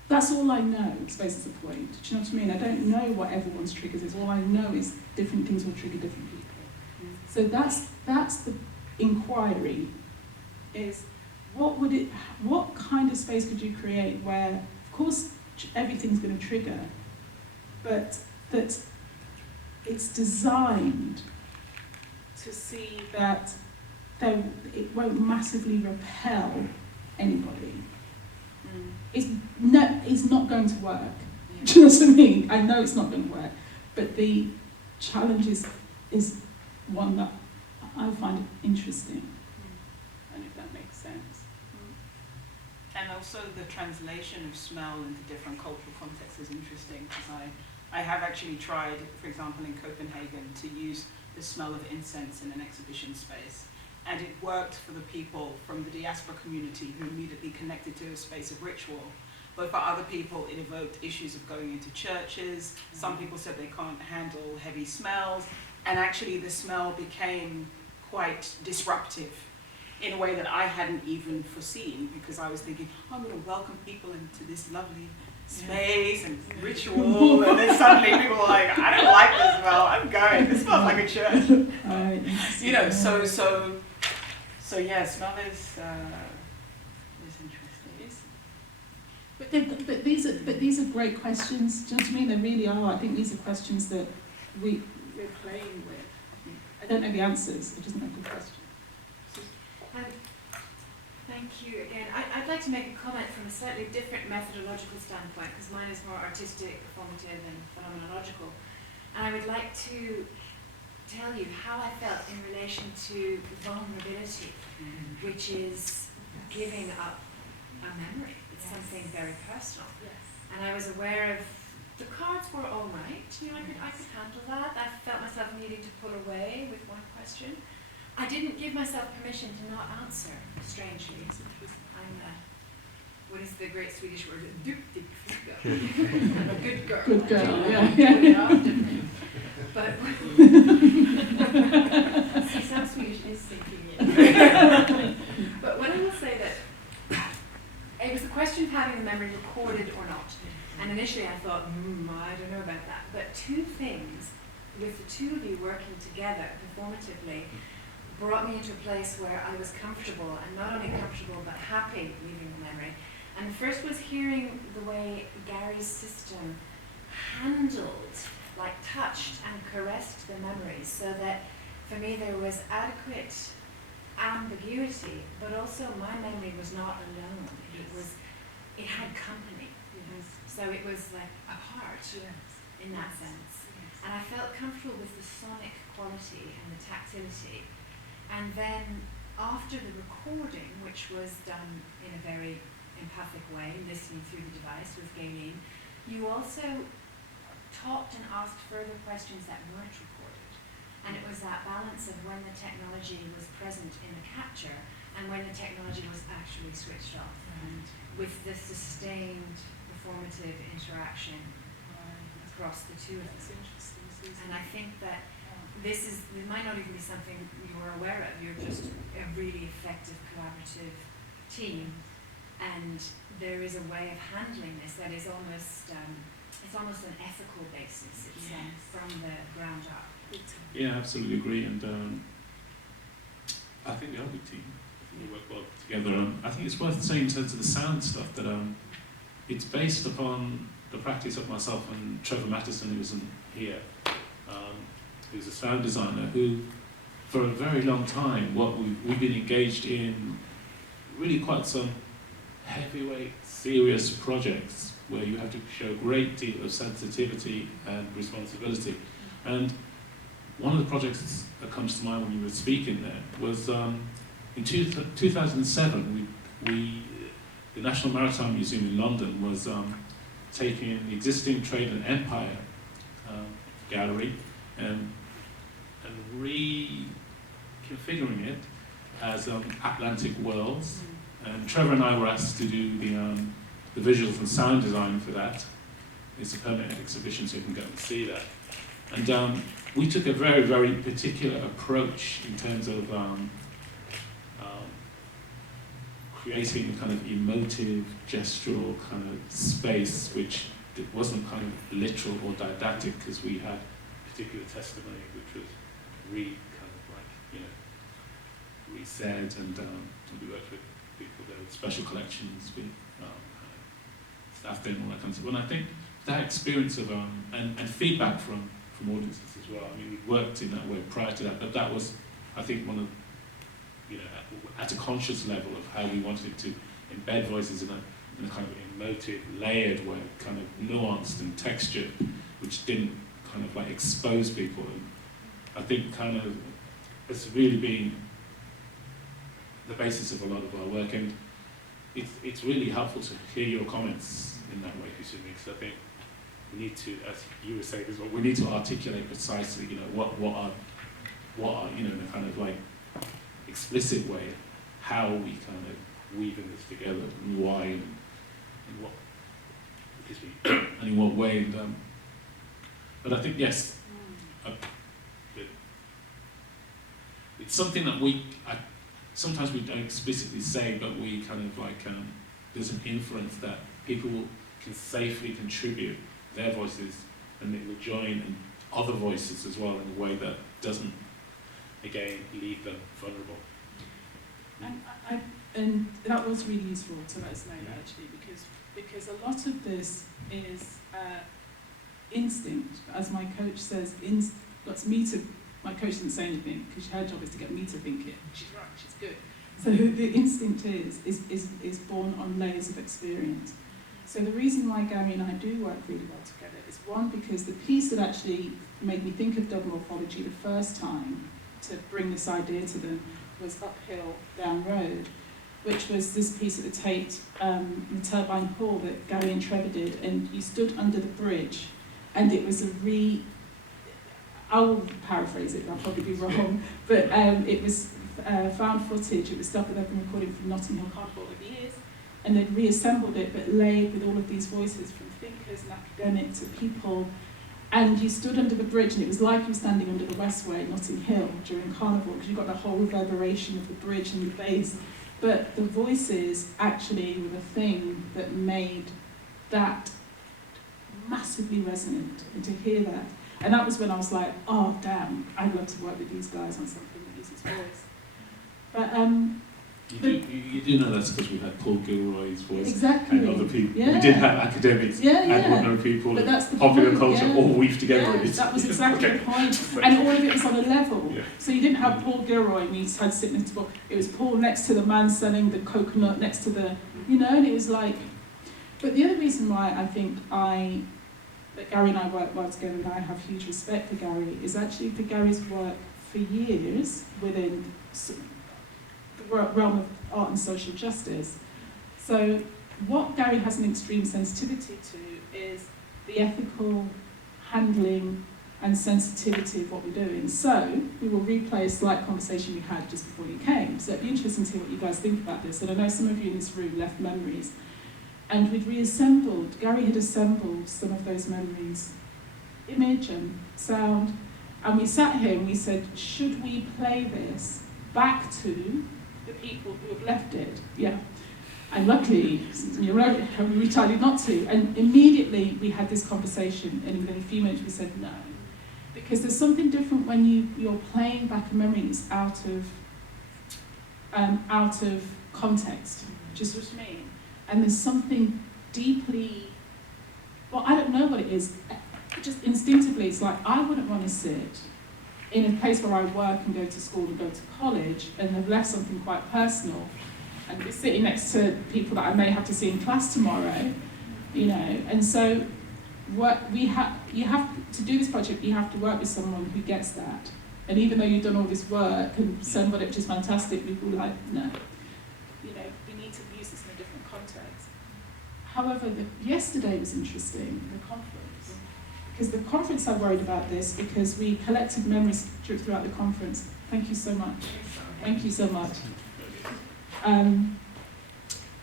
that's all I know, I suppose is the point. Do you know what I mean? I don't know what everyone's triggers is. All I know is different things will trigger different people. So that's the inquiry, is what kind of space could you create where, of course, everything's going to trigger, but that it's designed to see that it won't massively repel anybody. It's not going to work. Yeah. Do you know what I mean? I know it's not going to work, but the challenge is one that I find interesting, and if that makes sense. And also the translation of smell into different cultural contexts is interesting, because I have actually tried, for example, in Copenhagen, to use the smell of incense in an exhibition space. And it worked for the people from the diaspora community who immediately connected to a space of ritual. But for other people, it evoked issues of going into churches. Some people said they can't handle heavy smells. And actually the smell became quite disruptive in a way that I hadn't even foreseen, because I was thinking, oh, I'm going to welcome people into this lovely space and ritual, and then suddenly people were like, I don't like this smell, I'm going, this smells like a church. You know, so yeah, smell is interesting. But these are great questions. Do you know what I mean? They really are. I think these are questions that we're playing with. I don't know the answers. I just know good questions. Thank you again. I'd like to make a comment from a slightly different methodological standpoint, because mine is more artistic, performative, and phenomenological. And I would like to tell you how I felt in relation to vulnerability, which is giving up a memory. It's something very personal. And I was aware of the cards were all right. You know, I could handle that. I felt myself needing to pull away with one question. I didn't give myself permission to not answer, strangely. I'm what is the great Swedish word? I'm a good girl. Good girl, yeah. But see, some Swedish is sinking in. But what I will say that it was the question of having the memory recorded or not. And initially I thought, I don't know about that. But two things, with the two of you working together performatively, brought me into a place where I was comfortable, and not only comfortable but happy leaving the memory. And the first was hearing the way Gary's system handled, like touched and caressed the memories, so that for me there was adequate ambiguity, but also my memory was not alone. It had company. So it was like a part in that sense. And I felt comfortable with the sonic quality and the tactility. And then after the recording, which was done in a very empathic way, listening through the device with Gaylene, you also talked and asked further questions that weren't recorded. And it was that balance of when the technology was present in the capture and when the technology was actually switched off, and with the sustained performative interaction across the two of us. And I think that this might not even be something you're aware of. You're just a really effective collaborative team, and there is a way of handling this that is almost it's almost an ethical basis. It's from the ground up. Yeah, absolutely agree. And I think the other team, we work well together. I think it's worth saying in terms of the sound stuff that it's based upon the practice of myself and Trevor Mattison, who isn't here, who's a sound designer, who for a very long time we've been engaged in really quite some heavyweight, serious projects where you have to show a great deal of sensitivity and responsibility. And one of the projects that comes to mind when you were speaking there was in 2007, the National Maritime Museum in London was taking the existing Trade and Empire gallery and reconfiguring it as Atlantic Worlds. And Trevor and I were asked to do the visuals and sound design for that. It's a permanent exhibition, so you can go and see that. And we took a very, very particular approach in terms of creating a kind of emotive, gestural kind of space, which it wasn't kind of literal or didactic, because we had particular testimony which was re-said, and we worked with people there with special collections, with staff there and all that kind of stuff. And I think that experience of and feedback from audiences as well. I mean, we worked in that way prior to that, but that was, I think, one of, at a conscious level of how we wanted to embed voices in a kind of emotive, layered way, kind of nuanced and textured, which didn't kind of like expose people. And I think kind of it's really been the basis of a lot of our work, and it's really helpful to hear your comments in that way, because I think we need to, as you were saying as well, we need to articulate precisely, what are in a kind of like explicit way, how we kind of weaving this together, and why, and what, and in what way. And, but I think yes, it's something that sometimes we don't explicitly say, but we kind of like there's an inference that people can safely contribute their voices, and it will join other voices as well in a way that doesn't, again, leave them vulnerable. And that was really useful to let us know that, actually, because a lot of this is instinct, as my coach says. My coach didn't say anything because her job is to get me to think it. She's right, she's good. So the instinct is born on layers of experience. So the reason why Gary and I do work really well together is, one, because the piece that actually made me think of double morphology the first time to bring this idea to them was Uphill Down Road, which was this piece at the Tate, the Turbine Hall that Gary and Trevor did, and you stood under the bridge, and it was I'll paraphrase it, I'll probably be wrong, but it was found footage. It was stuff that they've been recording from Notting Hill Carnival over years, and they'd reassembled it, but laid with all of these voices from thinkers and academics to people. And you stood under the bridge, and it was like you were standing under the Westway, Notting Hill, during Carnival, because you got the whole reverberation of the bridge and the bass. But the voices actually were the thing that made that massively resonant, and to hear that. And that was when I was like, oh, damn, I'd love to work with these guys on something that uses voice. But you do know that's because we had Paul Gilroy's voice, exactly, and other people. Yeah. We did have academics and ordinary people, but that's the popular point, culture, all weaved together. Yeah, that was exactly the point. And all of it was on a level. Yeah. So you didn't have Paul Gilroy and you had sitting next to Paul. It was Paul next to the man selling the coconut, next to the, and it was like. But the other reason why I think that Gary and I work well together, and I have huge respect for Gary, is actually for Gary's work for years within the realm of art and social justice. So what Gary has an extreme sensitivity to is the ethical handling and sensitivity of what we're doing. So we will replay a slight conversation we had just before you came. So it'd be interesting to hear what you guys think about this. And I know some of you in this room left memories. And we'd Gary had assembled some of those memories, image and sound, And we sat here and we said, should we play this back to the people who have left it? Yeah. And luckily, we decided not to. And immediately we had this conversation, and within a few minutes we said no. Because there's something different when you're playing back a memory and it's out of context, just what I mean. And there's something deeply, well, I don't know what it is. Just instinctively, it's like I wouldn't want to sit in a place where I work and go to school and go to college and have left something quite personal and be sitting next to people that I may have to see in class tomorrow, you know. And so you have to do this project, you have to work with someone who gets that. And even though you've done all this work and somebody which is fantastic, people are like, no, you know, we need to use this in a different context. However, yesterday was interesting, the conference. Because the conference, I worried about this because we collected memories throughout the conference. Thank you so much. Thank you so much.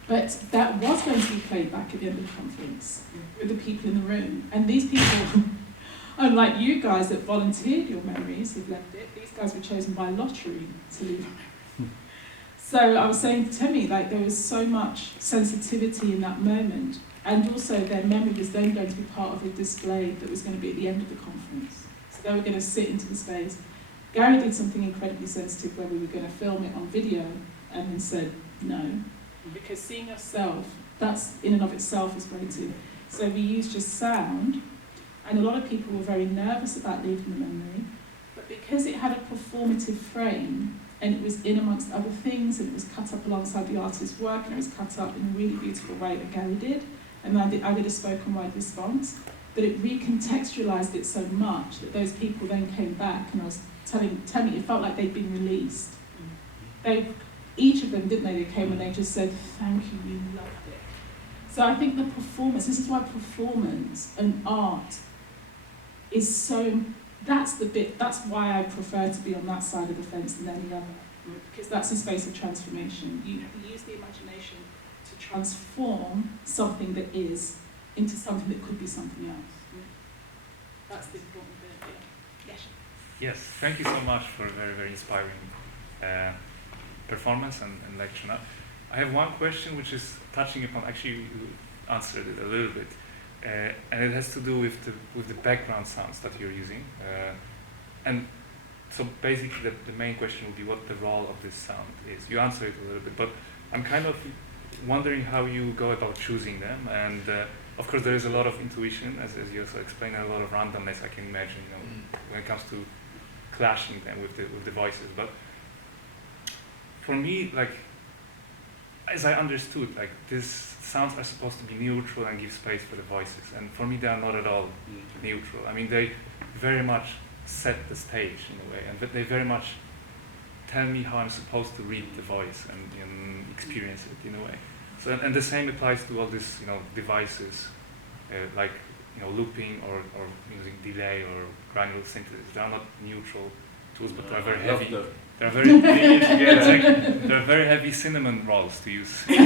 But that was going to be played back at the end of the conference with the people in the room. And these people, unlike you guys that volunteered your memories, who've left it, these guys were chosen by lottery to leave. So I was saying to Temi, like, there was so much sensitivity in that moment. And also their memory was then going to be part of a display that was going to be at the end of the conference. So they were going to sit into the space. Gary did something incredibly sensitive where we were going to film it on video and then said no. Because seeing yourself, that's in and of itself is great too. So we used just sound, and a lot of people were very nervous about leaving the memory. But because it had a performative frame, and it was in amongst other things, and it was cut up alongside the artist's work, and it was cut up in a really beautiful way that Gary did, and I did a spoken word response, but it recontextualized it so much that those people then came back, and I was telling it felt like they'd been released. Each of them, didn't they came and they just said, thank you, we loved it. So I think the performance, this is why performance and art is so, that's why I prefer to be on that side of the fence than any other, because that's a space of transformation. You use the imagination to transform something that is into something that could be something else. That's the important bit, yeah. Yes, thank you so much for a very, very inspiring performance and lecture. Now, I have one question which is touching upon, actually you answered it a little bit, and it has to do with the background sounds that you're using. And so basically the main question would be what the role of this sound is. You answered it a little bit, but I'm kind of wondering how you go about choosing them. And of course there is a lot of intuition, as you also explained, and a lot of randomness, I can imagine, you know, when it comes to clashing them with the voices. But for me, like, as I understood, like, these sounds are supposed to be neutral and give space for the voices, and for me they are not at all neutral. I mean, they very much set the stage in a way, and they very much tell me how I'm supposed to read the voice and experience it in a way. So, and the same applies to all these, you know, devices, like, you know, looping or using delay or granular synthesis. They are not neutral tools, but they're very heavy. They're very they're very heavy cinnamon rolls to use. Yeah,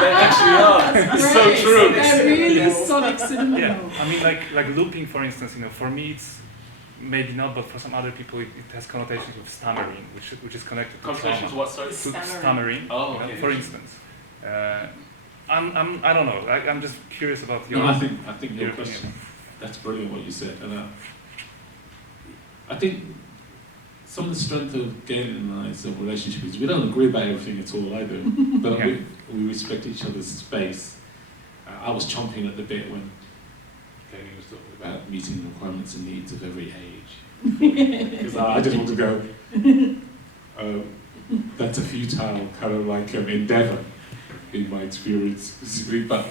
they actually are. It's so true. They're really sonic cinnamon rolls. I mean, like looping, for instance. You know, for me it's maybe not, but for some other people it has connotations with stammering, which is connected to connotations what? Sorry, to stammering. Oh, you know, okay. for instance. I don't know. I'm just curious about your. No, I think your question. That's brilliant what you said, and I think some of the strength of Gaylene and I's relationship is we don't agree about everything at all either, but we respect each other's space. I was chomping at the bit when Gaylene was talking about meeting the requirements and needs of every age, because I just want to go. That's a futile kind of like endeavour in my experience, but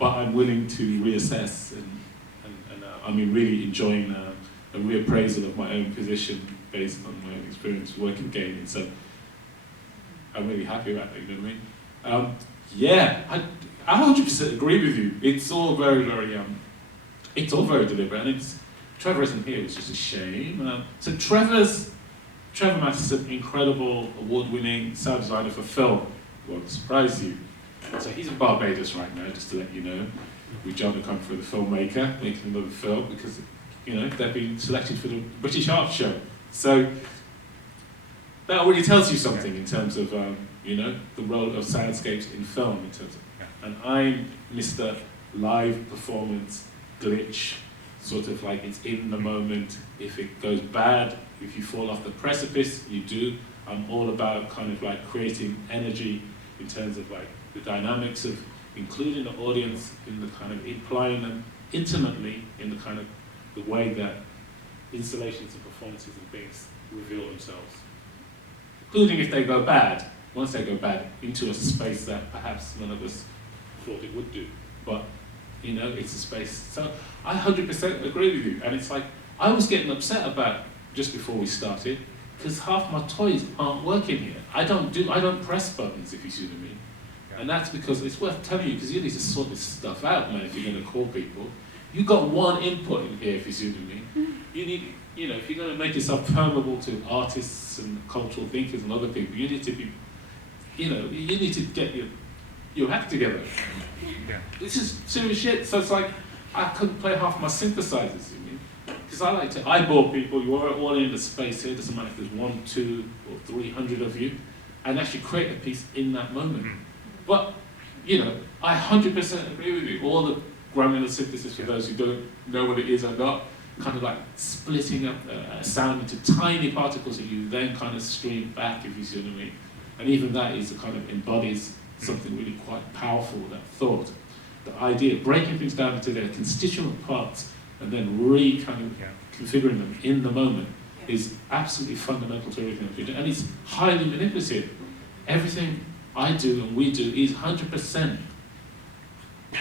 I'm willing to reassess and I mean really enjoying a reappraisal of my own position based on my own experience working Gaylene. So I'm really happy about that, you know what I mean? Yeah, I 100% agree with you. It's all very, very, it's all very deliberate, and Trevor isn't here, which is a shame. So Trevor Matheson, incredible award-winning sound designer for film. Won't surprise you. So he's in Barbados right now, just to let you know. We jumped and come for the filmmaker, making another film, because they've been selected for the British Art Show. So that already tells you something in terms of, the role of soundscapes in film. In terms of, and I'm Mr. Live Performance Glitch, sort of like it's in the moment. If it goes bad, if you fall off the precipice, you do. I'm all about kind of like creating energy in terms of like the dynamics of including the audience in the kind of implying them intimately in the kind of the way that installations and performances and things reveal themselves. Including if they go bad, once they go bad, into a space that perhaps none of us thought it would do. But, it's a space. So I 100% agree with you. And it's like, I was getting upset about, just before we started, because half my toys aren't working here. I don't press buttons, if you see what I mean. And that's because it's worth telling you, because you need to sort this stuff out, man, if you're going to call people. You've got one input in here, if you see what I mean. You need, if you're going to make yourself permeable to artists and cultural thinkers and other people, you need to be, you need to get your act together. Yeah. This is serious shit. So it's like, I couldn't play half my synthesizers, because I like to eyeball people. You're all in the space here. It doesn't matter if there's 1, 2, or 300 of you, and actually create a piece in that moment. But, I 100% agree with you. All the granular synthesis, for those who don't know what it is or not, kind of like splitting up a sound into tiny particles that you then kind of stream back, if you see what I mean. And even that is a kind of embodies something really quite powerful, that thought. The idea of breaking things down into their constituent parts and then configuring them in the moment is absolutely fundamental to everything that we do. And it's highly manipulative. Everything I do and we do is 100%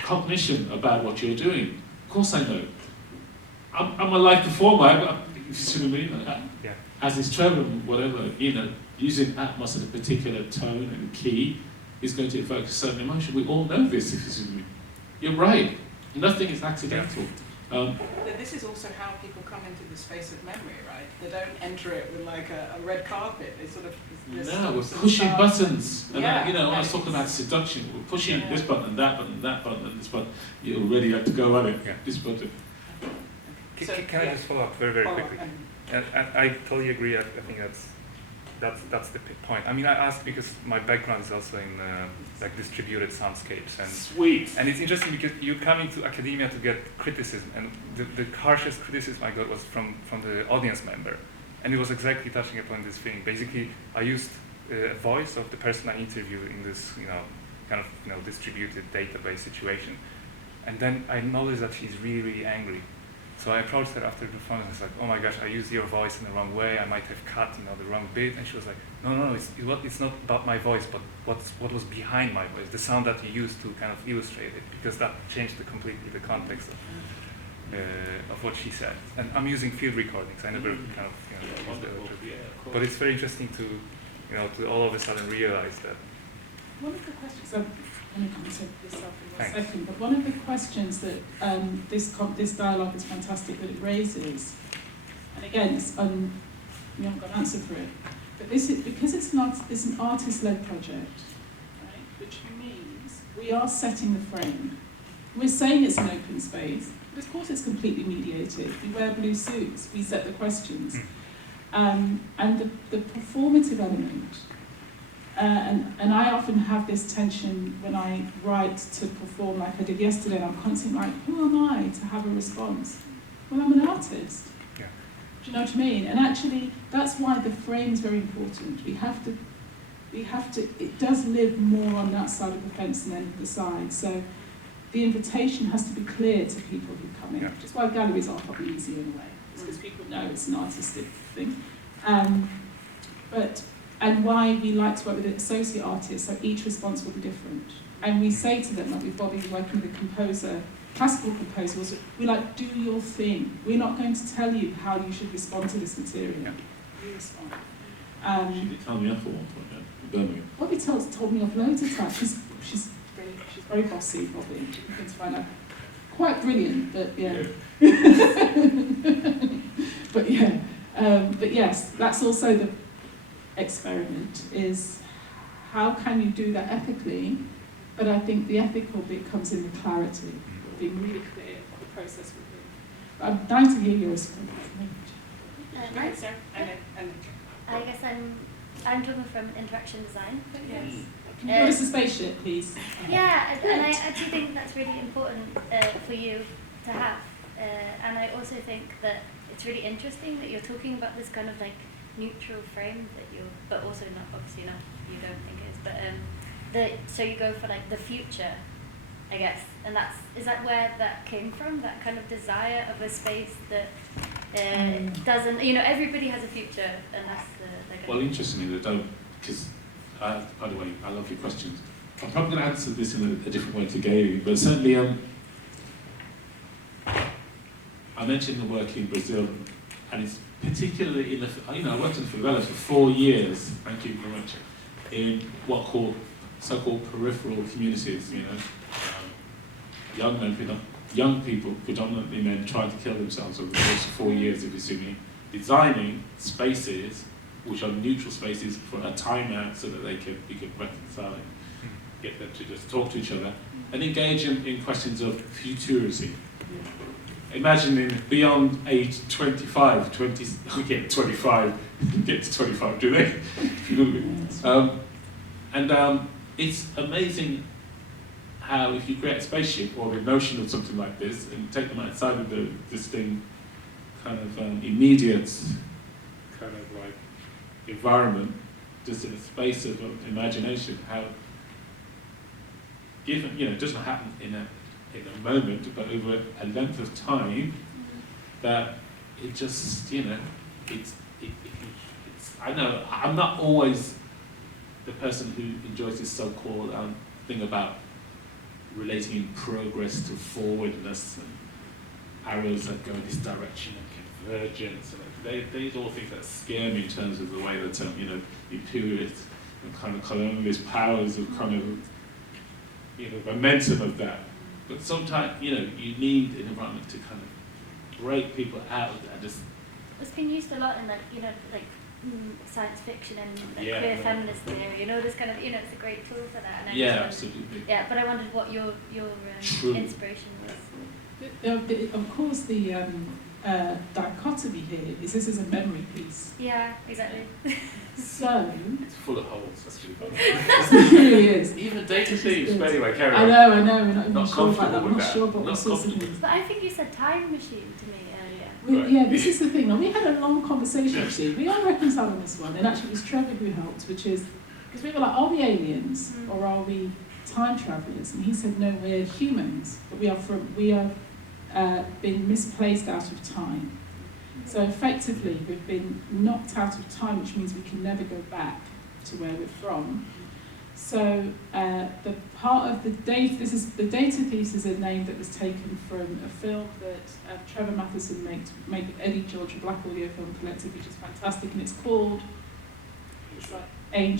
cognition about what you're doing. Of course I know. I'm a live performer, you see what I mean? As is Trevor, whatever, using Atmos at a particular tone and key is going to evoke a certain emotion. We all know this, if you see what I mean. You're right. Nothing is accidental. This is also how people come into the space of memory, right? They don't enter it with like a red carpet. They sort of... No, we're pushing buttons. And I was talking about seduction. We're pushing this button, that button, that button, and this button. You're ready to go at it. This button. Can I just follow up very, very quickly? And I totally agree. I think that's the point. I mean, I asked because my background is also in distributed soundscapes, and sweet. And it's interesting because you come into academia to get criticism, and the harshest criticism I got was from the audience member, and it was exactly touching upon this thing. Basically, I used a voice of the person I interviewed in this distributed database situation, and then I noticed that she's really, really angry. So I approached her after the performance and I was like, oh my gosh, I used your voice in the wrong way, I might have cut the wrong bit. And she was like, no, it's not about my voice, but what was behind my voice, the sound that you used to kind of illustrate it, because that changed completely the context of what she said. And I'm using field recordings, I never kind of, but it's very interesting to all of a sudden realize that. One of the questions, I'm going to answer yourself in a second, but one of the questions that this dialogue is fantastic that it raises, and again, we haven't got an answer for it, but this is because it's an artist-led project, right? Which means we are setting the frame. We're saying it's an open space, but of course it's completely mediated. We wear blue suits, we set the questions, and the performative element. And I often have this tension when I write to perform like I did yesterday, and I'm constantly like, who am I to have a response? Well, I'm an artist. Yeah. Do you know what I mean? And actually, that's why the frame is very important. We have to, it does live more on that side of the fence than any of the sides. So the invitation has to be clear to people who come in, which is why galleries are probably easier in a way, because people know it's an artistic thing. And why we like to work with associate artists, so each response will be different. And we say to them, like with Bobby working with a composer, classical composer, we like, do your thing. We're not going to tell you how you should respond to this material. You respond. She did tell me off at one point, in Birmingham. Bobby told me off loads of times. She's very bossy, Bobby. You're going to find out. Quite brilliant, but yeah. But yes, that's also the experiment, is how can you do that ethically, but I think the ethical bit comes in the clarity, being really clear what the process will be. I'm dying to hear your response. Right, sir. And I guess I'm talking from interaction design. Yes. Can you give us a spaceship, please? Yeah, and I do think that's really important for you to have. And I also think that it's really interesting that you're talking about this kind of like neutral frame that you're, but also not, obviously not, you don't think it is, but so you go for like the future, I guess, and is that where that came from, that kind of desire of a space that doesn't, everybody has a future, and that's the Well, interestingly, they don't, because, by the way, I love your questions. I'm probably going to answer this in a different way to Gaylene, but certainly, I mentioned the work in Brazil, and it's particularly in the, I worked in the favela for 4 years, thank you very much, in what so-called peripheral communities, young people, predominantly men, trying to kill themselves over the course of 4 years, if you see me, designing spaces which are neutral spaces for a timeout so that you can reconcile it, get them to just talk to each other, and engage in questions of futurity. Imagining beyond age 25, we get 25, get to 25, do they? It's amazing how if you create a spaceship or the notion of something like this and take them outside of this thing kind of immediate kind of like environment, just in a space of imagination, how given, it doesn't happen in a moment, but over a length of time, that it just, it's I know, I'm not always the person who enjoys this so-called thing about relating in progress to forwardness and arrows that go in this direction and convergence, and these all things that scare me in terms of the way that, imperialist and kind of colonialist powers of kind of, momentum of that. But sometimes, you need an environment to kind of break people out and just... It's been used a lot in science fiction and queer feminist theory, this kind of, it's a great tool for that. And absolutely. Yeah, but I wondered what your inspiration was. Of course, the dichotomy here is this is a memory piece. Yeah, exactly. So... It's full of holes, that's really funny. It really is. Even data thieves, but anyway, carry on. I know, we're not even Not sure about that. comfortable I'm with not that. sure about Not what sorts of comfortable. things. But I think you said time machine to me earlier. Right. Yeah, this is the thing. Now, we had a long conversation, actually. We are reconciling on this one, and actually it was Trevor who helped, which is, because we were like, are we aliens, or are we time travellers? And he said, no, we're humans, but we have been misplaced out of time. So effectively, we've been knocked out of time, which means we can never go back to where we're from. So the part of the data, the Data Thieves is a name that was taken from a film that Trevor Matheson made with Eddie George, a Black Audio Film Collective, which is fantastic, and it's called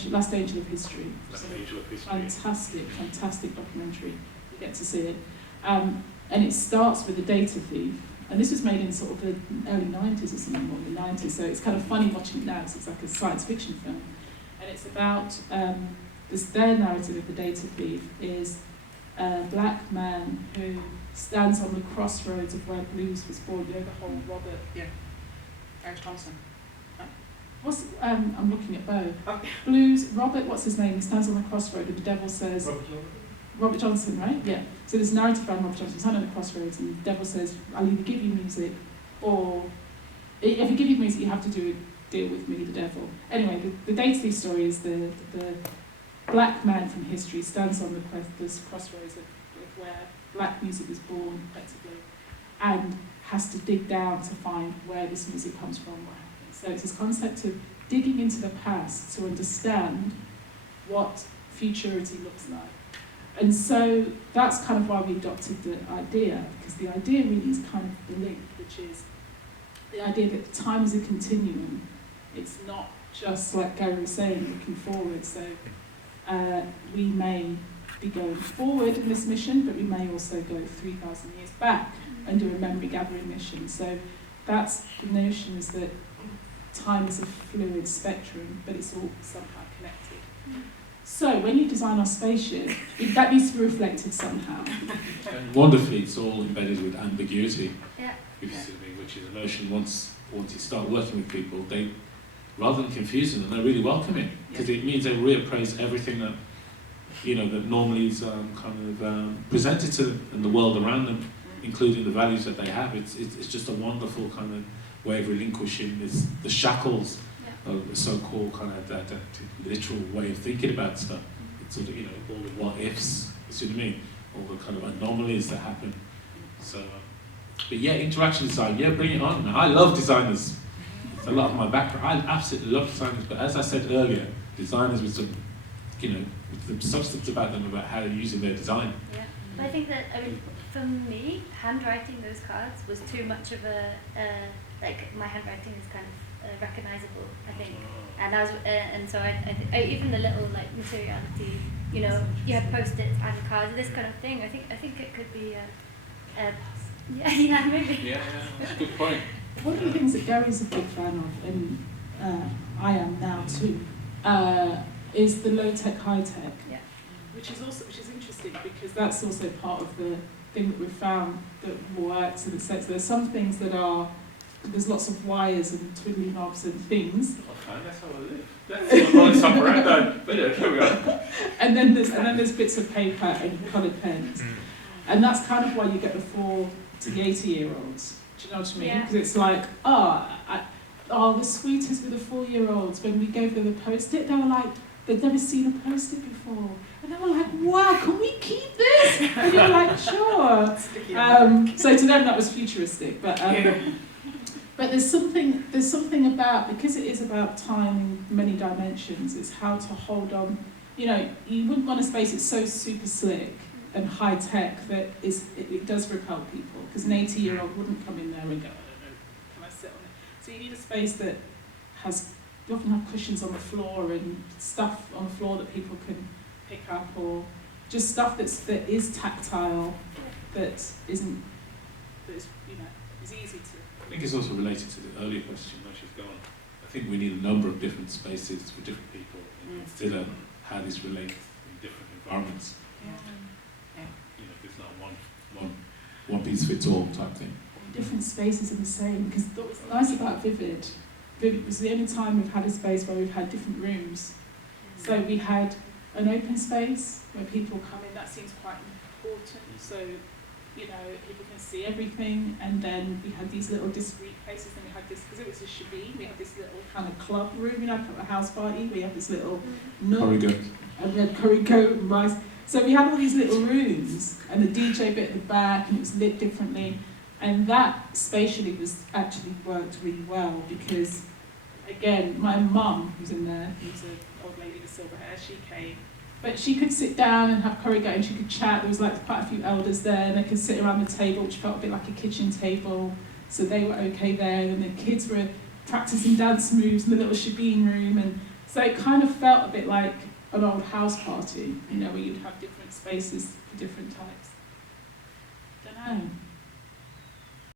Last Angel of History. Last Angel of History. Fantastic documentary. You get to see it. And it starts with a data thief. And this was made in sort of the early 90s or something, or the 90s, so it's kind of funny watching it now, because it's like a science fiction film. And it's about, their narrative of the data thief is a black man who stands on the crossroads of where blues was born, the whole Robert... Yeah. Eric Thompson. I'm looking at Bo. Okay. Blues, Robert, what's his name? He stands on the crossroad and the devil says... Robert Johnson, right? Yeah. So there's a narrative around Robert Johnson, standing on the crossroads, and the devil says, I'll either give you music, or if I give you music, you have to deal with me, the devil. Anyway, the data thief story is the black man from history stands on this crossroads of where black music was born, effectively, and has to dig down to find where this music comes from, what happened. So it's this concept of digging into the past to understand what futurity looks like. And so that's kind of why we adopted the idea, because the idea really is kind of the link, which is the idea that time is a continuum. It's not just, like Gary was saying, looking forward. So we may be going forward in this mission, but we may also go 3,000 years back and do a memory gathering mission. So that's the notion, is that time is a fluid spectrum, but it's all somehow connected. So when you design our spaceship, that needs to be reflected somehow. And wonderfully, it's all embedded with ambiguity, Yeah. which is a notion once you start working with people, they, rather than confusing them, they really welcome it, because it means they reappraise everything that, that normally is presented to them in the world around them, including the values that they have. It's just a wonderful kind of way of relinquishing the shackles of the so-called kind of that literal way of thinking about stuff. It's sort of, all the what ifs, you see what I mean? All the kind of anomalies that happen. So, but yeah, interaction design, bring it on. I love designers. It's a lot of my background. I absolutely love designers, but as I said earlier, designers with some, with the substance about them, about how they're using their design. Yeah, but I think that, for me, handwriting those cards was too much of my handwriting is kind of recognizable, I think. And so I even the little materiality, you have post-its and cards, this kind of thing. I think it could be maybe. Yeah, that's a good point. One of the things that Gary's a big fan of, and I am now too, is the low-tech, high-tech. Yeah. Which is interesting, because that's also part of the thing that we've found that works, in the sense there's some things that are, there's lots of wires and twiddly knobs and things. Okay, that's how I live. That's not somewhere around that. But here we are. And then there's bits of paper and coloured pens. And that's kind of why you get the 4 to the 80-year-olds. Do you know what I mean? Because it's like, the sweetest with the 4-year-olds, when we gave them the post-it, they were like, they'd never seen a post-it before. And they were like, wow, can we keep this? And you were like, sure. So to them that was futuristic. But there's something about, because it is about time in many dimensions, it's how to hold on. You wouldn't want a space that's so super slick and high tech that it does repel people, because an 80-year-old wouldn't come in there and go, I don't know, can I sit on it? So you need a space that you often have cushions on the floor and stuff on the floor that people can pick up, or just stuff that is tactile, that is easy to. I think it's also related to the earlier question where she's gone. I think we need a number of different spaces for different people and consider how this relates in different environments. It's not one piece fits all type thing. Different spaces are the same, because what's nice about Vivid was the only time we've had a space where we've had different rooms. So we had an open space where people come in, that seems quite important, so people can see everything, and then we had these little discreet places, and we had this, because it was a shebeen, we had this little kind of club room, for a house party, we had this little nook, and we had curry goat and rice. So we had all these little rooms, and the DJ bit at the back, and it was lit differently, and that spatially actually worked really well, because again, my mum, who's in there, who's an old lady with silver hair, she came. But she could sit down and have curry goat, and she could chat. There was quite a few elders there, and they could sit around the table, which felt a bit like a kitchen table. So they were okay there, and the kids were practicing dance moves in the little shebeen room, and so it kind of felt a bit like an old house party, where you'd have different spaces for different types. Don't know.